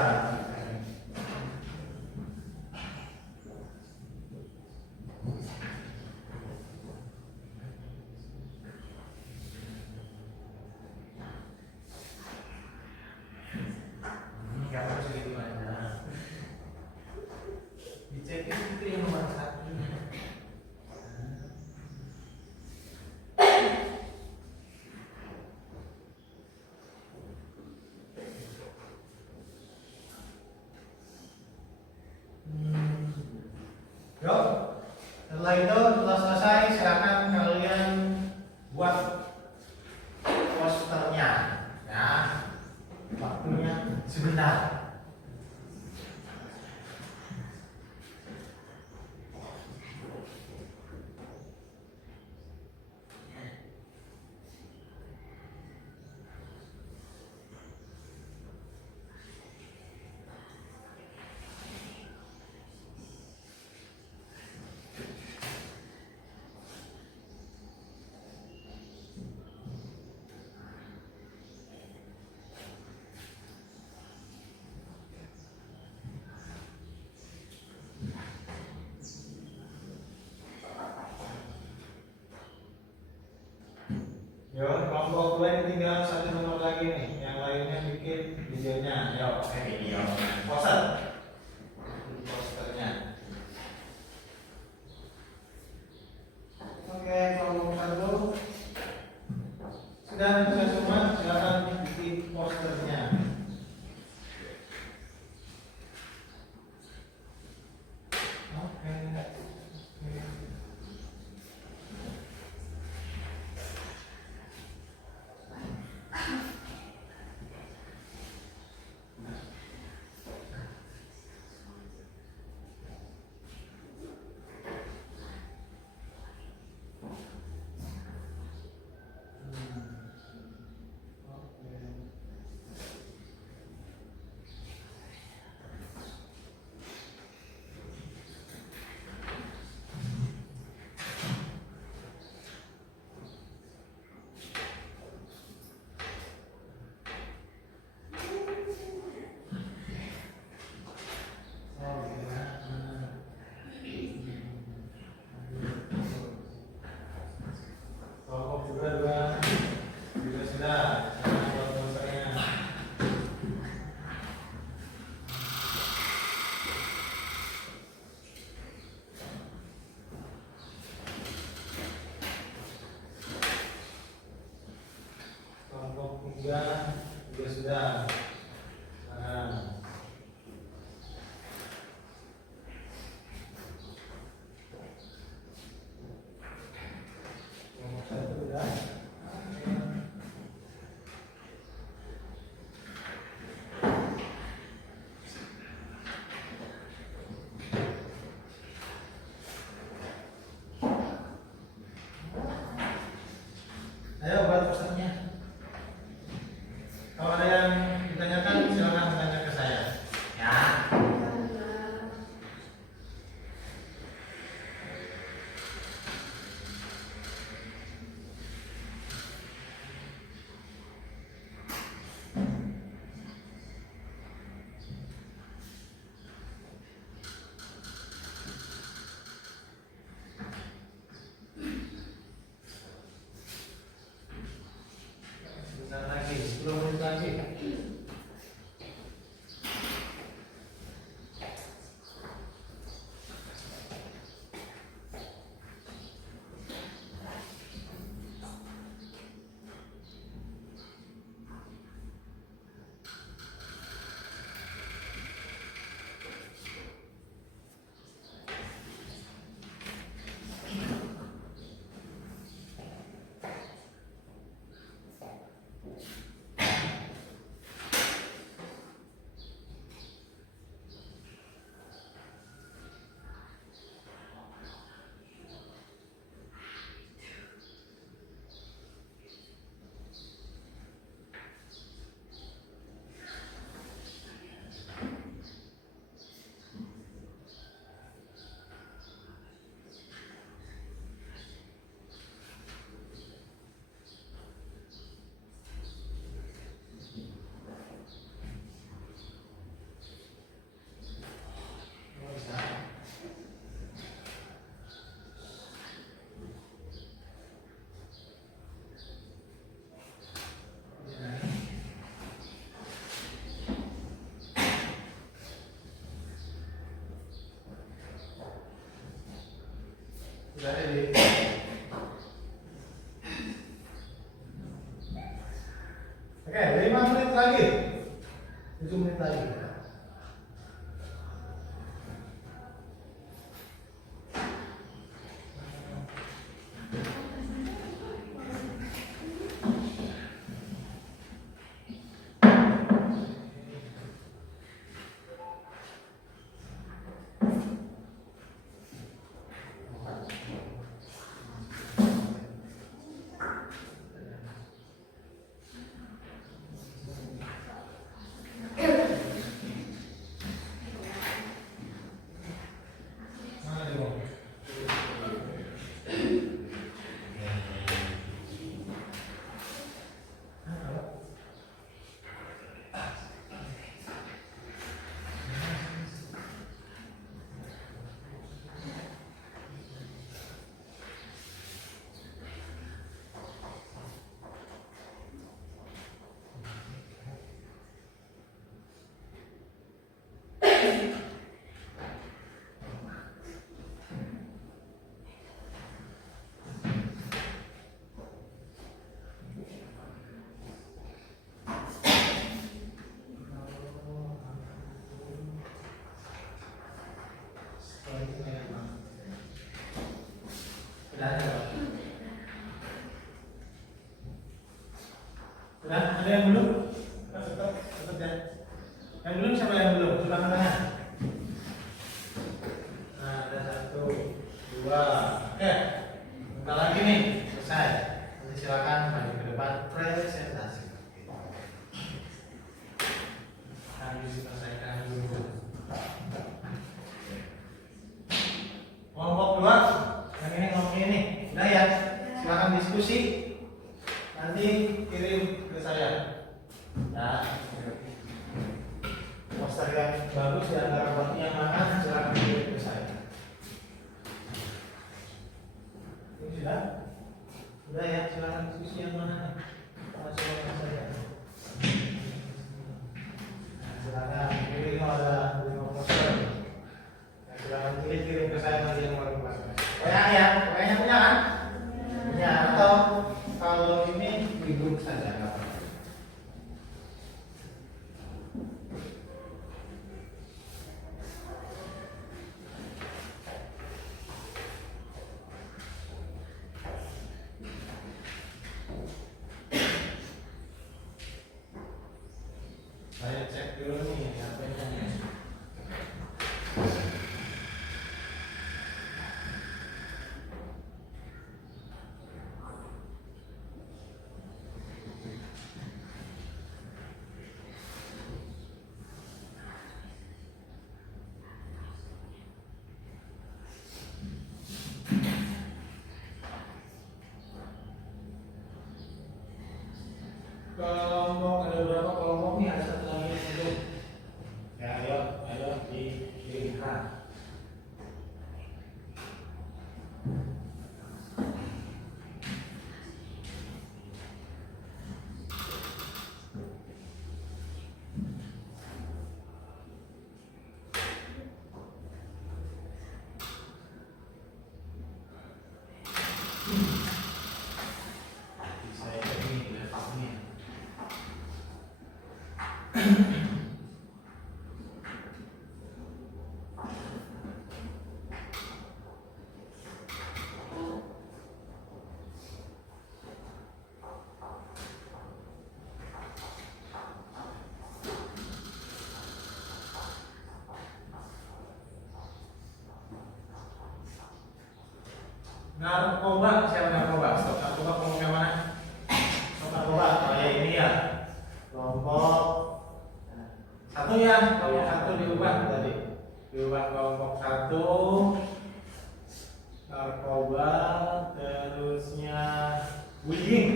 sebentar. Yo, kelompok dua ini tinggal satu nomor lagi nih. Yang lainnya bikin videonya. Yo, video. Poster. Posternya. Oke, kelompok satu sudah bisa semua. Silakan bikin posternya. Oke. Kelompok dua juga sudah. Kelompok posternya. Kelompok tiga juga sudah. Nah. Kelompok satu sudah. Ayo buat posternya. Kalau ada yang ditanyakan silakan tanya ke saya. Ya. Sebentar lagi, 10 menit lagi. Sudah ready. Oke, 5 menit lagi. 7 menit lagi. Yang belum siapa yang belum? Coba tangan. Nah, ada 1, 2. Oke. Bentar lagi nih, selesai. Nanti silakan maju ke depan presentasi. Harus diselesaikan dulu. Kelompok 2, yang ini ngomongin ini. Udah ya, silakan diskusi. Nanti kirim ke saya. Nah, poster yang bagus di antara roti yang mana silakan kirim ke saya. Ini sudah? Sudah ya, silakan diskusi yang mana? Masuk ke saya. Nah, silakan kirim ada 5 poster. Nah, silakan kirim ke saya nanti yang baru pas. Ya, pokoknya punya kan? Punya atau kalau ini di grup saja nggak apa-apa. Saya cek dulu nih apa yang kelompok, ada berapa kelompok nih? Ada satu lagi yang belum. Ya, ayo dikirimkan. Saya cek ini laptopnya. Narkoba, siapa narkoba? Stop narkoba kelompok yang mana? Stop narkoba, oh ya ini ya. Kelompok 1 ya, kelompok 1 diubah tadi. Diubah kelompok 1 narkoba, terusnya bullying.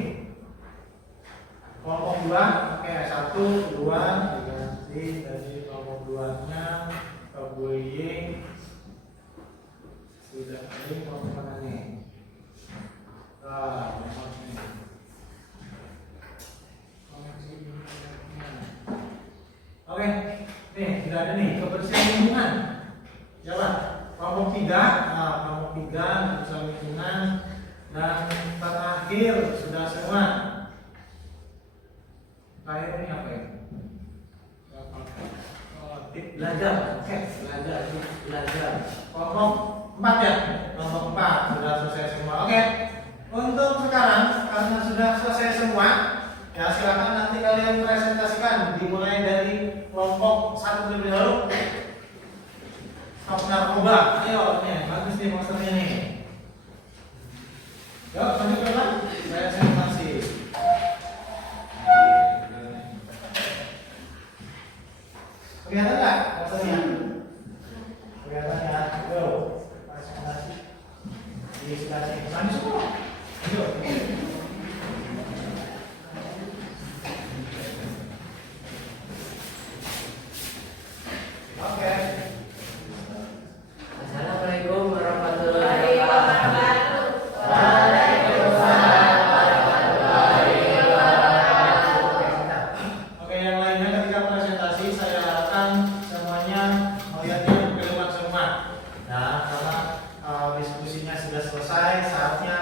Kelompok 2, oke 1, 2 diganti dari kelompok 2-nya ke bullying. Sudah ini kelompok mana nih? Oke, nih sudah ada nih kebersihan lingkungan. Coba kelompok 3, kelompok 3 kebersihan lingkungan dan terakhir sudah semua. Terakhir ini apa ya? Belajar, oke belajar. Kelompok 4 ya, kelompok 4 sudah selesai semua. Oke, untuk sekarang karena sudah selesai semua, ya silakan nanti kalian presentasikan. Dimulai dari kelompok 1 terlebih dahulu. Stop narkoba. Ayo, nih bagus nih posternya nih. Yuk, maju ke depan. Saya presentasi. Kelihatan nggak posternya? Kelihatan ya? Yo, presentasi di sebelah sini. Maju semua. Yuk. Oke. Assalamualaikum warahmatullahi wabarakatuh. Oke, yang lainnya ketika presentasi saya harapkan semuanya melihatnya ke depan semua. Nah, karena diskusinya sudah selesai, saatnya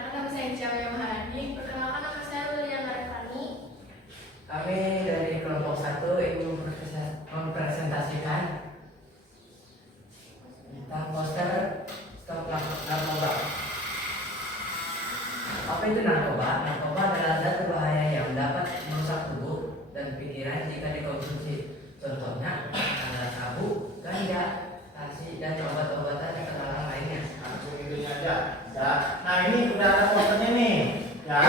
Perkenalkan nama saya Cia Maharani. Perkenalkan nama saya Liliana Revani. Kami dari kelompok 1 ingin mempresentasikan tentang poster stop narkoba. Apa itu narkoba? Narkoba adalah zat berbahaya yang dapat merusak tubuh dan pikiran jika dikonsumsi. Contohnya adalah sabu, ganja, taksi, dan obat-obatan yang terlarang lainnya. Langsung itunya aja. Ya. Nah ini udah ada posternya nih. Ya,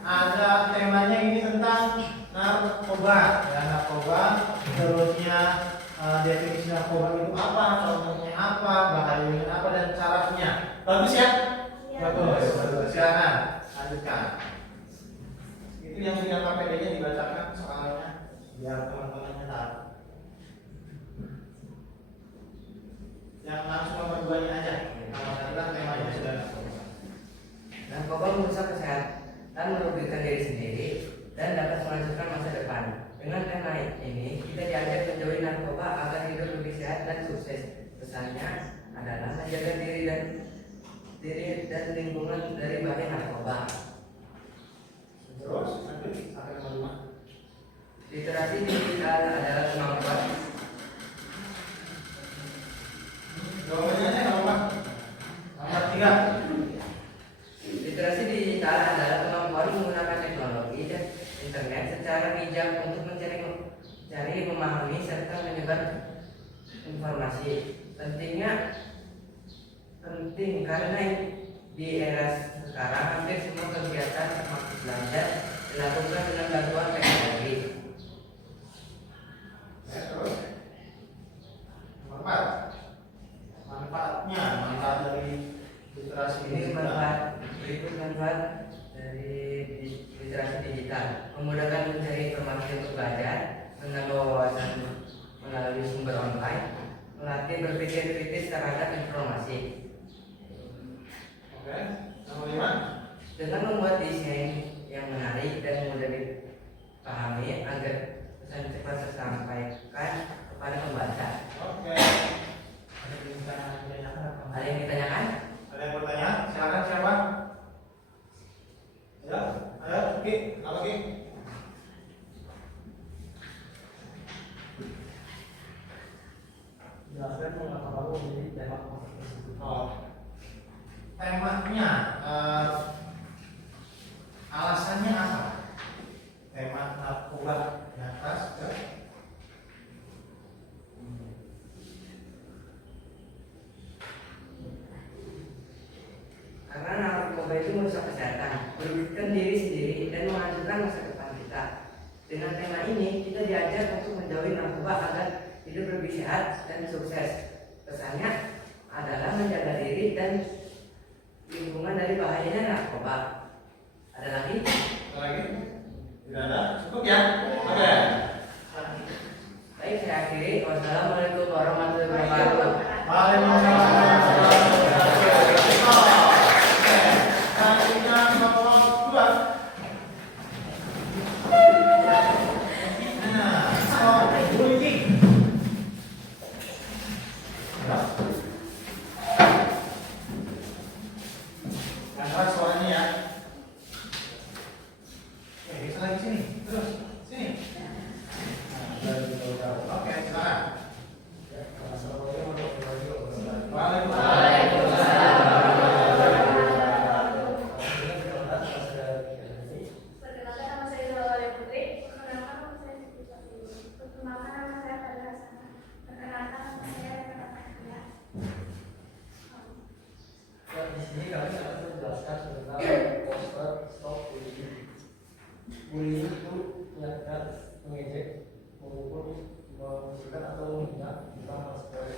ada temanya ini tentang narkoba. Ya, narkoba. Terusnya definisi narkoba itu apa, contohnya apa, bahayanya apa, dan caranya. Bagus ya? Bagus. Silakan lanjutkan. Itu yang punya KPD-nya dibacakan soalnya biar teman-temannya tahu. Yang langsung nomor 2-nya aja. Kalau tadi kan temanya sudah narkoba. Narkoba merusak kesehatan, merugikan diri sendiri, dan dapat menghancurkan masa depan. Dengan tema ini, kita diajak menjauhi narkoba agar hidup lebih sehat dan sukses. Pesannya adalah menjaga diri dan lingkungan dari bahaya narkoba. Terus lanjut sampai nomor 5. Literasi digital adalah kemampuan. Jawabannya aja nomor 3. Literasi digital adalah kemampuan menggunakan teknologi dan internet secara bijak untuk mencari, memahami, serta menyebar informasi. Penting karena di era sekarang hampir semua kegiatan termasuk belajar dilakukan dengan bantuan teknologi. Terus nomor 4. Manfaat dari literasi Ini digital. berikut manfaat dari literasi digital: memudahkan mencari informasi untuk belajar, menambah wawasan melalui sumber online, melatih berpikir kritis terhadap informasi. Oke, nomor 5. Dengan membuat desain yang menarik dan mudah dipahami agar pesan cepat tersampaikan kepada pembaca. Oke. Ada yang ditanyakan? Ada yang bertanya? Silakan siapa? Ya, ayo, Ki, apa Ki? Jelaskan mengapa kamu memilih tema tersebut. Oh, temanya, alasannya apa? Tema narkoba di atas, ya? Karena narkoba itu merusak kesehatan, merugikan diri sendiri, dan menghancurkan masa depan kita. Dengan tema ini, kita diajar untuk menjauhi narkoba agar hidup lebih sehat dan sukses. Pesannya adalah menjaga diri dan lingkungan dari bahayanya narkoba. Ada lagi? Ada lagi? Tidak ada? Cukup ya? Oke. Baik, saya akhiri. Wassalamualaikum warahmatullahi wabarakatuh. Waalaikumsalam. Selanjutnya nomor 2. Nah, politik. Yang keras suaranya ya. Bisa lagi sini, terus sini. Oke, silakan. Perkenalkan nama saya Zawalya Putri. Perkenalkan nama saya Siti Fatih. Perkenalkan nama saya Fadil Hasanah. Perkenalkan nama saya Rebecca Fathia. Di sini kami akan menjelaskan tentang poster stop bullying. Bullying itu menyatakan mengejek, memukul, mengusulkan atau menghina tentang hal sepele.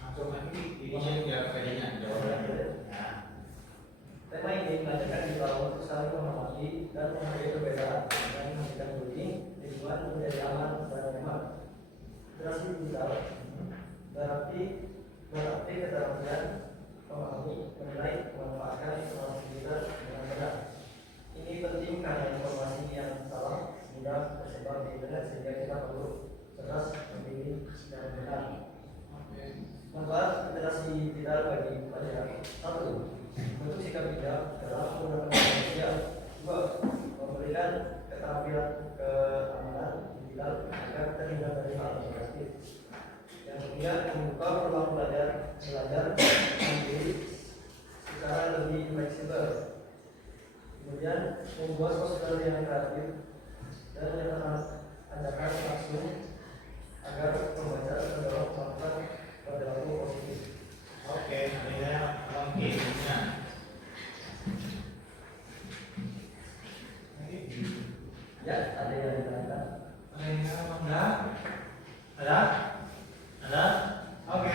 Langsung lagi ini ya kayaknya jawabannya. Nah, Tema ini mengajak kita untuk saling menghormati dan menghargai perbedaan dan menghentikan bullying, lingkungan menjadi aman dan nyaman. Literasi digital berarti keterampilan memahami, menilai, memanfaatkan informasi digital dengan benar. Ini penting karena informasi yang salah mudah tersebar di internet sehingga kita perlu cerdas memilih dan benar. Manfaat literasi digital bagi kepercayaan. 1. Bentuk sikap bijak dalam menggunakan media sosial. 2. Memberikan keterampilan keamanan digital agar terhindar dari hal negatif. Yang ketiga, membuka peluang belajar mandiri secara lebih fleksibel. Kemudian membuat poster yang kreatif dan menyatakan ajakan langsung agar pembaca terdorong melakukan perilaku positif. Oke, ini lengkapnya. Ya, ada yang ditanyakan. Ada yang enggak? Ada? Ada? Oke.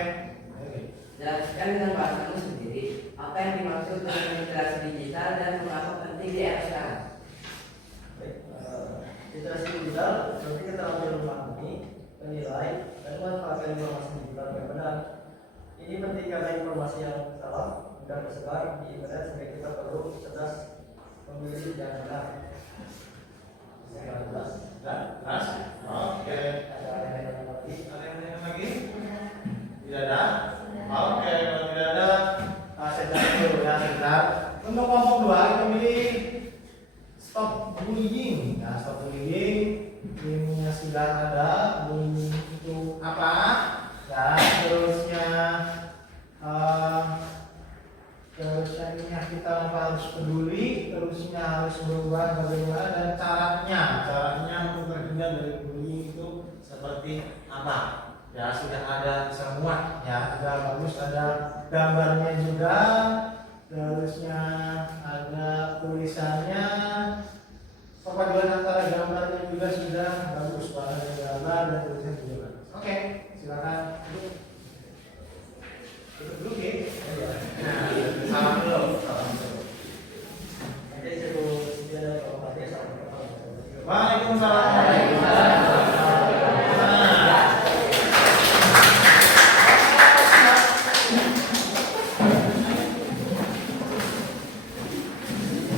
Jelaskan dengan bahasamu sendiri apa yang dimaksud dengan literasi digital dan mengapa penting di era sekarang. Baik, literasi digital berarti keterampilan memahami, menilai, dan memanfaatkan informasi digital yang benar. Ini penting karena informasi yang salah mudah tersebar di internet sehingga kita perlu cerdas memilih yang benar. Yang jelas. Jelas? Oke. Ada yang lagi? Ada yang lain lagi? Tidak ada? Oke, kalau tidak ada, saya cari dulu ya sebentar. Untuk kelompok 2 kita pilih stop bullying. Nah, stop bullying ini sudah ada. Bullying itu apa? Dan terusnya terusnya kita harus peduli, terusnya harus berubah bagaimana, dan caranya untuk terhindar dari bullying itu seperti apa? Ya sudah ada semua ya, sudah bagus, ada gambarnya juga, terusnya ada tulisannya, perpaduan antara gambarnya juga sudah bagus, ada gambar dan tulisan juga bagus. Oke, silakan duduk dulu ya. Nah, salam dulu. Nanti sebelum dia kelompoknya sama. Waalaikumsalam.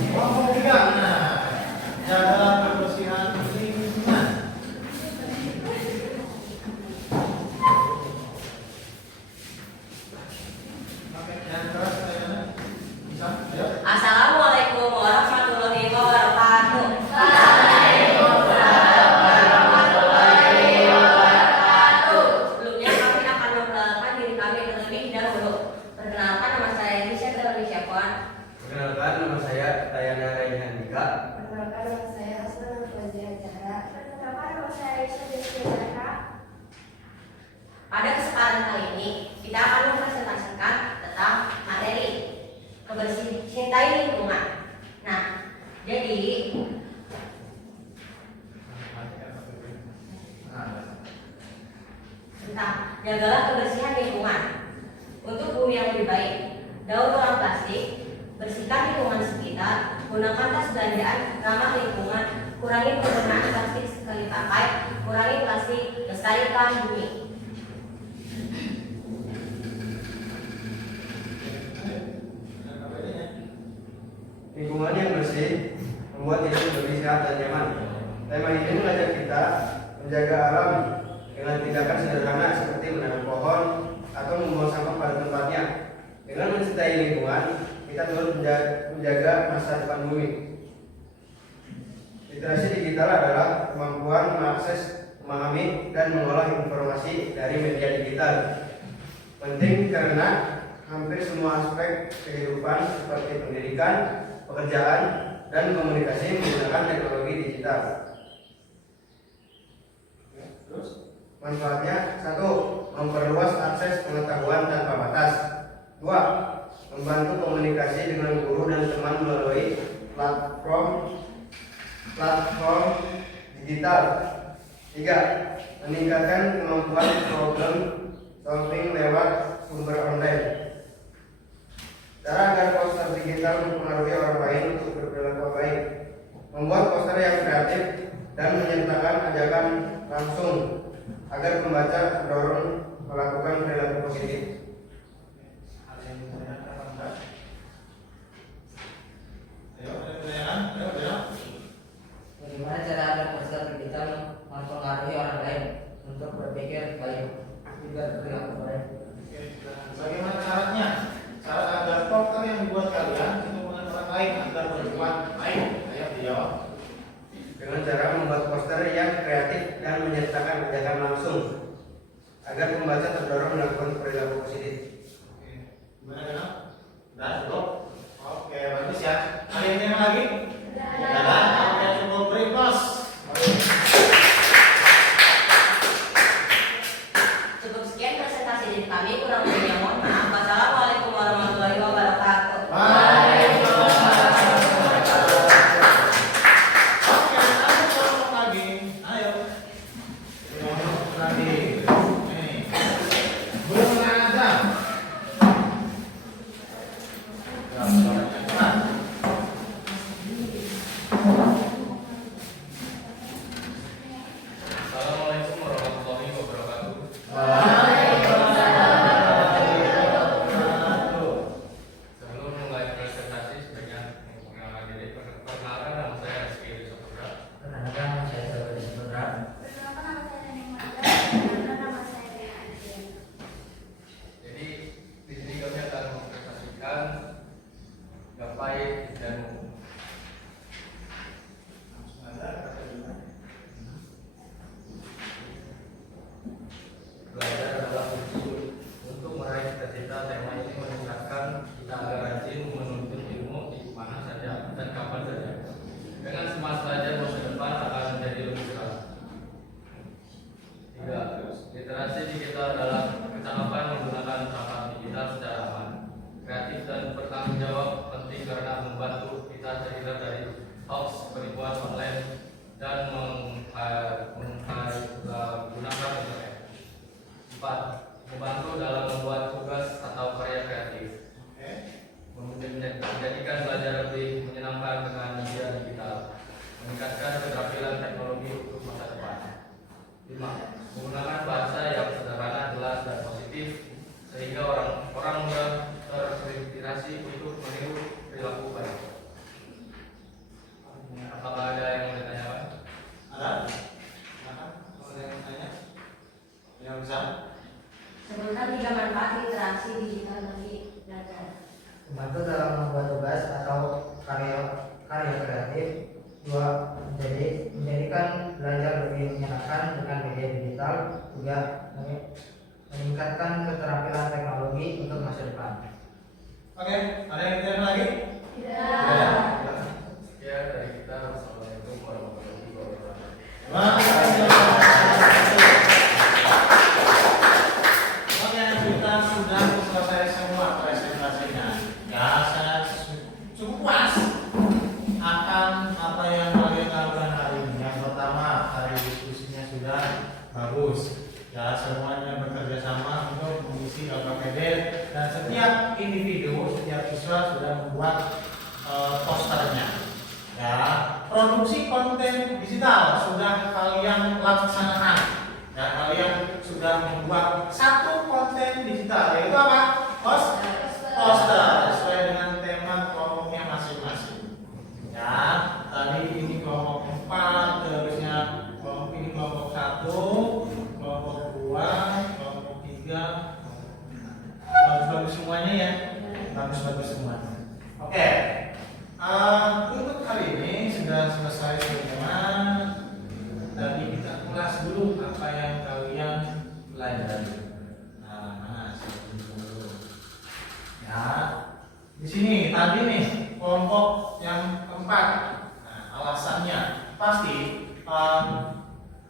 Kelompok 3. Nah, jaga kebersihan lingkungan. Oke, yang keras kayaknya bisa. Ayo. Assalamualaikum warahmatullahi wabarakatuh. Sebelumnya kami akan memperkenalkan diri kami terlebih dahulu. Perkenalkan, nama saya Nisha Indonesia Puan. Perkenalkan, nama saya Tayana Raini Handika. Perkenalkan, nama saya Hasna Fazia Zahra. Perkenalkan, nama saya Aisyah Desya Zahra. Pada kesempatan kali ini kita akan mempresentasikan tentang materi kebersihan, cintai lingkungan. Nah, jadi tentang jagalah kebersihan lingkungan untuk bumi yang lebih baik. Daur ulang plastik, bersihkan lingkungan sekitar, gunakan tas belanjaan ramah lingkungan, kurangi penggunaan plastik sekali pakai, kurangi plastik, lestarikan bumi. Lingkungan yang bersih membuat hidup lebih sehat dan nyaman. Tema ini mengajak kita menjaga alam dengan tindakan sederhana seperti menanam pohon atau membuang sampah pada tempatnya. Dengan mencintai lingkungan, kita turut menjaga masa depan bumi. Literasi digital adalah kemampuan mengakses, memahami, dan mengolah informasi dari media digital. Penting karena hampir semua aspek kehidupan seperti pendidikan, pekerjaan, dan komunikasi menggunakan teknologi digital. Terus, manfaatnya 1. Memperluas akses pengetahuan tanpa batas. 2. Membantu komunikasi dengan guru dan teman melalui platform digital. 3. Meningkatkan kemampuan problem solving lewat sumber online. Cara agar poster digital mempengaruhi orang lain untuk berperilaku baik. Membuat poster yang kreatif dan menyertakan ajakan langsung agar pembaca terdorong melakukan perilaku positif. Ada yang bertanya apa enggak? Ayo, ada pertanyaan? Ayo. Bagaimana cara agar poster digital mempengaruhi orang lain untuk berpikir baik juga berperilaku baik? Oke, bagaimana caranya? Cara gapai dan belajar adalah kunci untuk meraih cita-cita. Tema ini mengingatkan kita agar rajin menuntut ilmu di mana saja dan kapan saja. Dengan semangat belajar masa depan akan menjadi lebih cerah. 3. Literasi digital adalah kecakapan menggunakan perangkat digital secara aman, kreatif dan bertanggung jawab. Penting karena membantu kita terhindar dari hoax, penipuan online dan menggunakan internet. 4. Membantu dalam membuat tugas atau karya kreatif. Menjadikan belajar lebih menyenangkan dengan media digital. Meningkatkan keterampilan teknologi untuk masa depan. 5. Menggunakan bahasa yang sederhana, jelas, dan positif sehingga orang muda terinspirasi untuk meniru perilaku baik. Apakah ada yang mau ditanyakan? Ada? Ada yang tanya? Yang bisa? Sebutkan 3 manfaat literasi digital bagi belajar. Membantu dalam membuat tugas atau karya kreatif. 2. Menjadikan belajar lebih menyenangkan dengan media digital. 3. Meningkatkan keterampilan teknologi untuk masa depan. Oke, ada yang ditanya lagi? Tidak. Ya, dari kita. Assalamualaikum warahmatullahi wabarakatuh. Oke, kita sudah selesai semua presentasinya. Ya, saya cukup puas akan apa yang kalian lakukan hari ini. Yang pertama, hari diskusinya sudah bagus. Ya, semuanya bekerja sama untuk mengisi LKPD dan setiap individu, setiap siswa sudah membuat posternya. Ya, produksi konten digital sudah kalian laksanakan. Ya, kalian sudah membuat satu konten digital, yaitu apa? Poster sesuai dengan tema kelompoknya masing-masing. Ya, tadi ini kelompok 4, terusnya kelompok ini kelompok 1, kelompok 2, kelompok 3. Bagus-bagus semuanya ya. Bagus-bagus semuanya. Oke. Untuk hari ini sudah selesai semua. Tadi kita ulas dulu apa yang kalian pelajari. Nah, dulu. Ya, di sini tadi nih kelompok yang keempat. Nah, alasannya pasti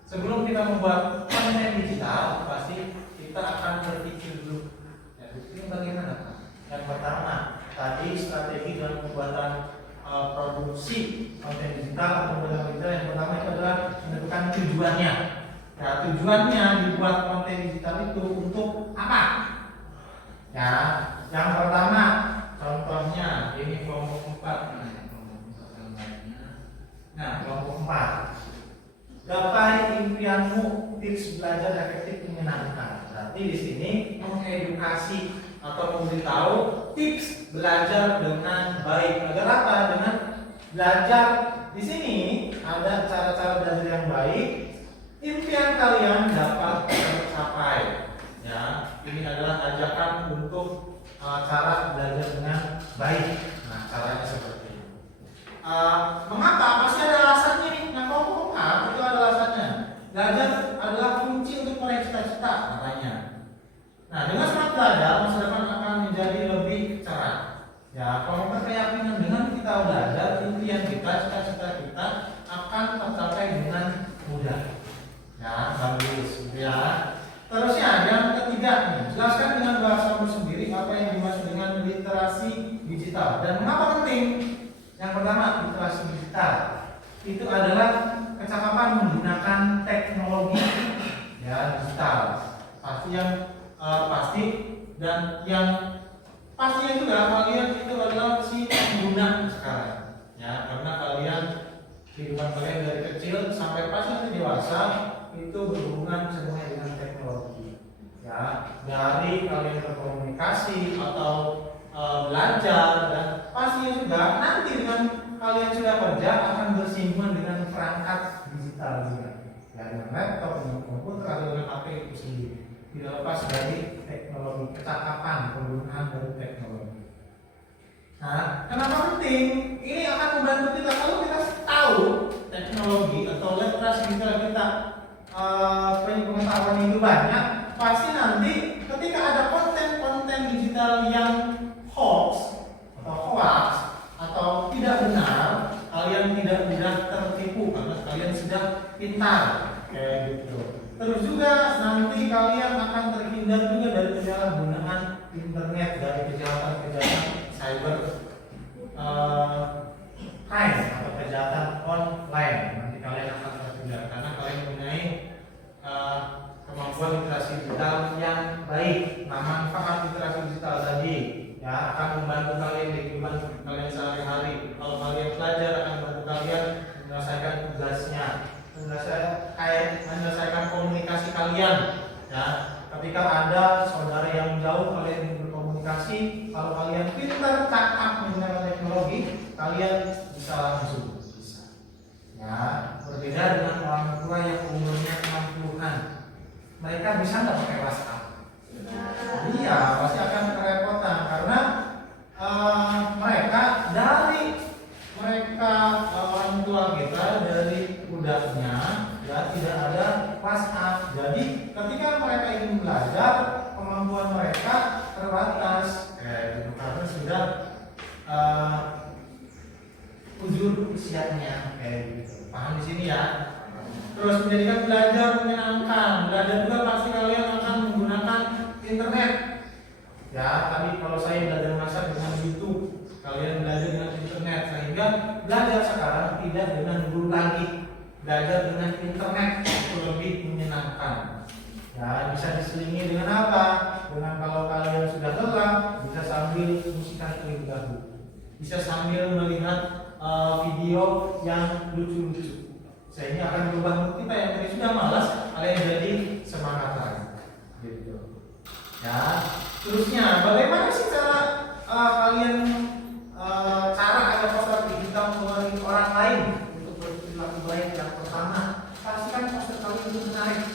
sebelum kita membuat konten digital pasti kita akan berpikir dulu. Ya, berpikir bagaimana Pak? Yang pertama tadi strategi dalam pembuatan produksi konten digital atau pembuatan digital yang pertama itu adalah menentukan tujuannya. Ya, tujuannya dibuat konten digital itu untuk apa? Ya, yang pertama contohnya ini kelompok 4. Nah, kelompok 4. Gapai impianmu, tips belajar efektif menyenangkan. Berarti di sini mengedukasi atau memberitahu tips belajar dengan baik. Agar apa? Dengan belajar di sini ada cara-cara belajar yang baik, impian kalian dapat tercapai. Ya, ini adalah ajakan untuk cara belajar dengan baik. Nah, caranya seperti ini. Mengapa? Pasti ada alasannya nih. Nah, kelompok 4 itu ada alasannya. Belajar adalah kunci untuk meraih cita-cita, katanya. Nah, dengan semangat belajar, masa depan akan menjadi lebih cerah. Ya, kalau keyakinan dengan kita belajar, impian kita, cita-cita kita akan tercapai dengan mudah. Ya, bagus. Ya. Terusnya, yang ketiga, jelaskan dengan bahasamu sendiri apa yang dimaksud dengan literasi digital dan mengapa penting. Yang pertama, literasi digital itu adalah kecakapan menggunakan teknologi ya digital. Pasti yang pasti dan yang pastinya juga kalian itu adalah si pengguna sekarang ya, karena kalian kehidupan kalian dari kecil sampai pas nanti dewasa itu berhubungan semuanya dengan teknologi ya, dari kalian berkomunikasi atau belajar dan pastinya juga nanti dengan kalian sudah kerja akan bersinggungan dengan perangkat digital juga ya, dengan laptop, dengan komputer atau dengan HP itu sendiri. Tidak lepas dari teknologi, kecakapan penggunaan dari teknologi. Nah, kenapa penting? Ini akan membantu kita kalau kita tahu teknologi atau literasi digital kita, pengetahuan itu banyak, pasti nanti ketika ada konten-konten digital yang hoax atau tidak benar, kalian tidak mudah tertipu karena kalian sudah pintar kayak gitu. Terus juga nanti kalian akan terhindar juga dari penyalahgunaan internet, dari kejahatan-kejahatan cyber crime atau kejahatan online. Nanti kalian akan terhindar karena kalian mempunyai kemampuan literasi digital yang baik. Nah, manfaat literasi digital tadi ya akan membantu kalian di kehidupan kalian sehari-hari. Kalau kalian belajar akan membantu kalian menyelesaikan tugasnya, menyelesaikan komunikasi kalian. Ya, ketika ada saudara yang jauh kalian berkomunikasi, kalau kalian pintar cakap menggunakan teknologi, kalian bisa langsung bisa. Ya, berbeda dengan orang tua yang umurnya 60-an. Mereka bisa nggak pakai WhatsApp? Iya, pasti akan kerepotan karena orang tua kita dari mudanya ya tidak ada WhatsApp. Jadi ketika mereka ingin belajar, kemampuan mereka terbatas gitu, karena sudah ujur usianya kayak gitu. Paham di sini ya? Terus menjadikan belajar menyenangkan. Belajar juga pasti kalian akan menggunakan internet. Ya, tadi kalau saya belajar masak dengan YouTube, kalian belajar dengan internet, sehingga belajar sekarang tidak dengan guru lagi, belajar dengan internet itu lebih menyenangkan. Ya, bisa diselingi dengan apa? Dengan kalau kalian sudah lelah, bisa sambil musikan terlebih dahulu, bisa sambil melihat video yang lucu-lucu, sehingga akan berubah mood kita yang tadi sudah malas, kalian jadi semangat lagi. Gitu. Ya, terusnya bagaimana sih cara kalian cara agar poster digital mengenai orang lain untuk berperilaku baik? Yang pertama, pastikan poster kalian itu menarik.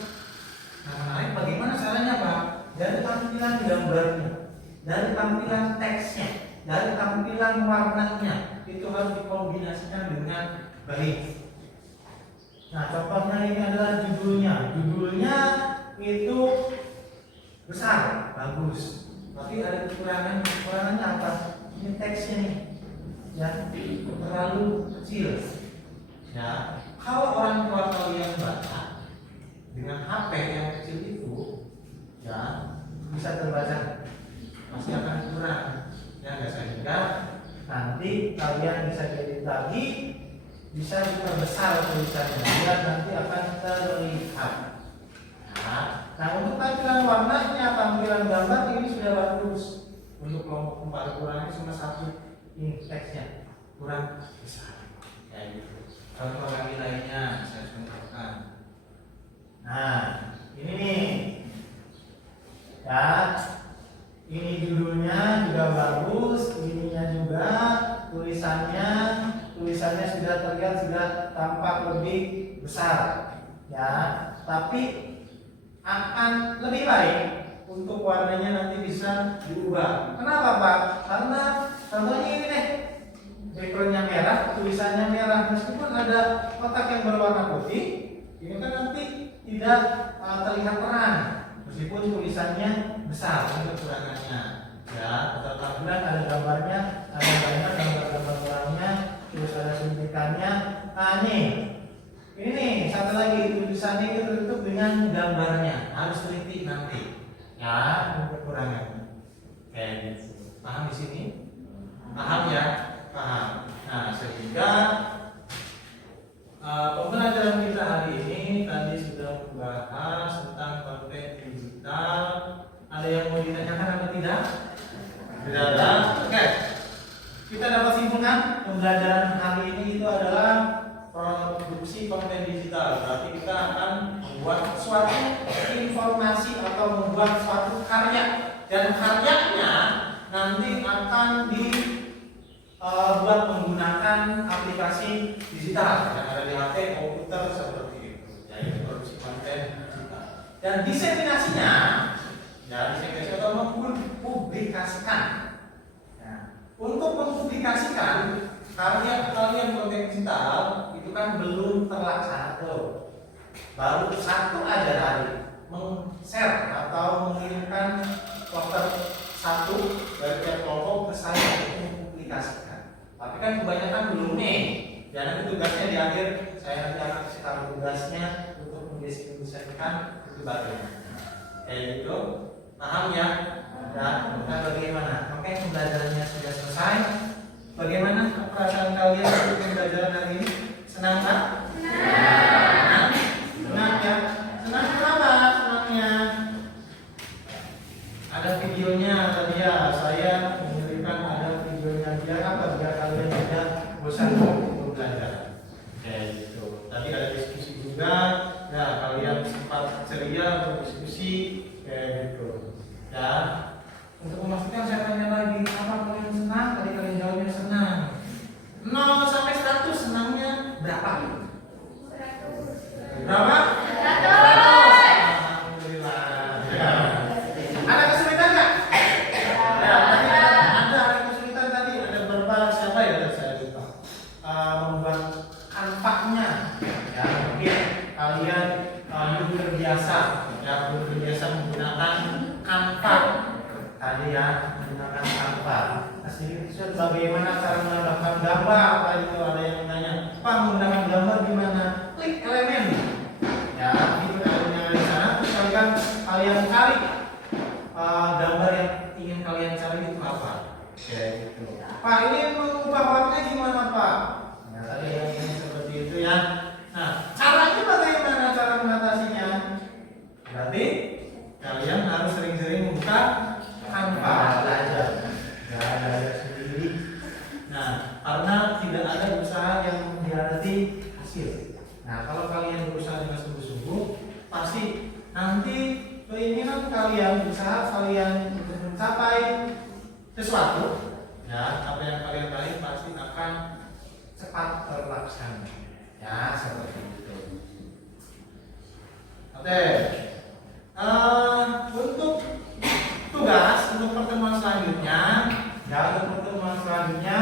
Nah, menarik bagaimana caranya, Pak? Dari tampilan gambarnya, dari tampilan teksnya, dari tampilan warnanya, itu harus dikombinasikan dengan baik. Nah, contohnya ini adalah judulnya. Judulnya itu besar, bagus, tapi ada kekurangannya apa? Ini teksnya nih, ya terlalu kecil. Ya, kalau orang tua kalian baca dengan HP yang kecil itu, ya bisa terbaca, pasti akan kurang. Ya, sehingga nanti kalian bisa edit lagi, bisa diperbesar tulisannya, biar nanti akan terlihat. Nah, untuk tampilan warnanya, tampilan gambar ini sudah bagus. Untuk kelompok 4 kurangnya cuma 1, ini teksnya kurang besar. Ya gitu. Contoh lagi lainnya saya contohkan. Nah, ini nih. Ya, ini judulnya juga bagus, ininya juga, tulisannya sudah terlihat, sudah tampak lebih besar. Ya, tapi akan lebih baik untuk warnanya nanti bisa diubah. Kenapa, Pak? Karena contohnya ini nih, backgroundnya merah, tulisannya merah, meskipun ada kotak yang berwarna putih, ini kan nanti tidak terlihat terang, meskipun tulisannya besar. Ini kekurangannya. Ya, kotak tampilan ada gambarnya, ada banyak gambar-gambar orangnya, terus ada suntikannya. Nah, ini nih satu lagi, tulisannya itu tertutup dengan gambarnya, harus teliti nanti. Ya, ini kekurangannya. Kayak gitu. Paham di sini? Paham ya? Paham. Nah, sehingga pembelajaran kita hari ini tadi sudah membahas tentang konten digital. Ada yang mau ditanyakan atau tidak? Tidak ada. Oke. Kita dapat simpulkan pembelajaran hari ini itu adalah produksi konten digital. Berarti kita akan membuat suatu informasi atau membuat suatu karya, dan karyanya nanti akan dibuat menggunakan aplikasi digital yang ada di HP, komputer seperti itu. Jadi produksi konten digital. Dan diseminasinya, ya diseminasi atau mempublikasikan. Nah, untuk mengindikasikan kalian konten digital itu kan belum terlaksana tuh. Baru satu aja hari meng-share atau mengirimkan poster satu dari tiap kelompok ke saya untuk mempublikasikan. Tapi kan kebanyakan belum nih. Ya nanti tugasnya di akhir saya nanti akan kasih tahu tugasnya untuk mendistribusikan itu bagaimana. Kayak gitu, paham ya? Dan kita bagaimana? Makanya pembelajarannya sudah selesai. Bagaimana perasaan kalian untuk pembelajaran hari ini? Senang tak? Senang. Senang ya? Senang kenapa? Senangnya ada videonya tadi ya. Saya memberikan ada videonya biar apa? Biar kalian tidak bosan untuk belajar. Kayak gitu. Tadi ada diskusi juga. Nah, kalian sempat ceria untuk diskusi kayak gitu. Dan untuk memastikan saya tanya lagi, apa kalian senang? Tadi kalian jawabnya senang. 0 sampai 100 senangnya berapa? 100. Berapa? 100. Alhamdulillah. Ya. Ada kesulitan nggak? Ya, tadi ada kesulitan tadi. Ada beberapa siapa ya? Saya lupa. Membuat kanvasnya. Ya, mungkin kalian belum terbiasa, ya belum terbiasa menggunakan Canva. Tadi ya menggunakan Canva. Bagaimana cara menambahkan gambar? Apa itu ada yang menanya? Pak, menggunakan gambar gimana? Klik elemen. Ya, itu elemennya di sana. Terus kalian cari gambar yang ingin kalian cari itu apa? Kayak gitu. Pak, ini mengubah warna gimana Pak? Nah, tadi yang seperti itu ya. Nah, caranya bagaimana cara mengatasinya? Berarti kalian harus sering-sering membuka Canva belajar. Ya, belajar sendiri. Nah, karena tidak ada usaha yang mengkhianati hasil. Nah, kalau kalian berusaha dengan sungguh-sungguh, pasti nanti keinginan kalian, usaha kalian untuk mencapai sesuatu, ya, apa yang kalian cari pasti akan cepat terlaksana. Ya, seperti itu. Oke. Untuk tugas untuk pertemuan selanjutnya, ya, untuk pertemuan selanjutnya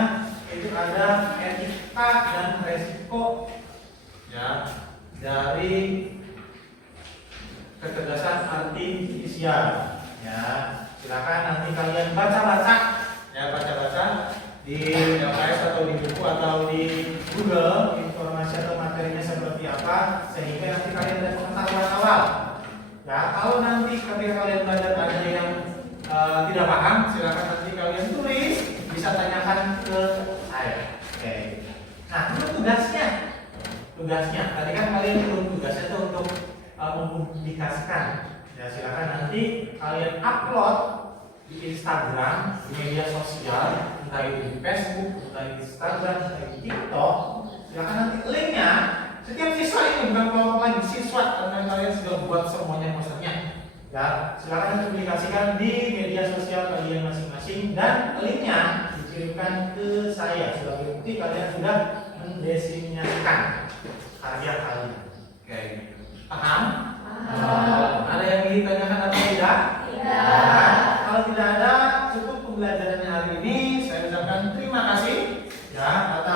itu ada etika dan resiko, ya, dari kecerdasan artifisial. Ya, silakan nanti kalian baca-baca, ya, baca-baca di LKS atau di buku atau di Google informasi atau materinya seperti apa, sehingga nanti kalian ada pengetahuan awal. Ya, kalau nanti ketika kalian belajar ada yang tidak paham, silakan nanti kalian tulis, bisa tanyakan ke saya. Oke. Nah, itu tugasnya. Tadi kan kalian belum tugasnya itu untuk mempublikasikan. Ya, silakan nanti kalian upload di Instagram, di media sosial, entah itu di Facebook, entah di Instagram, entah di TikTok. Silakan nanti linknya. Setiap siswa ini bukan kelompok lagi, siswa karena kalian sudah buat semuanya posternya. Ya, silakan publikasikan di media sosial kalian masing-masing dan linknya dikirimkan ke saya sebagai bukti kalian sudah mendesignasikan karya kalian. Oke, paham? Ada yang ditanyakan atau tidak? Tidak. Nah, kalau tidak ada, cukup pembelajarannya hari ini. Saya ucapkan terima kasih. Ya, atas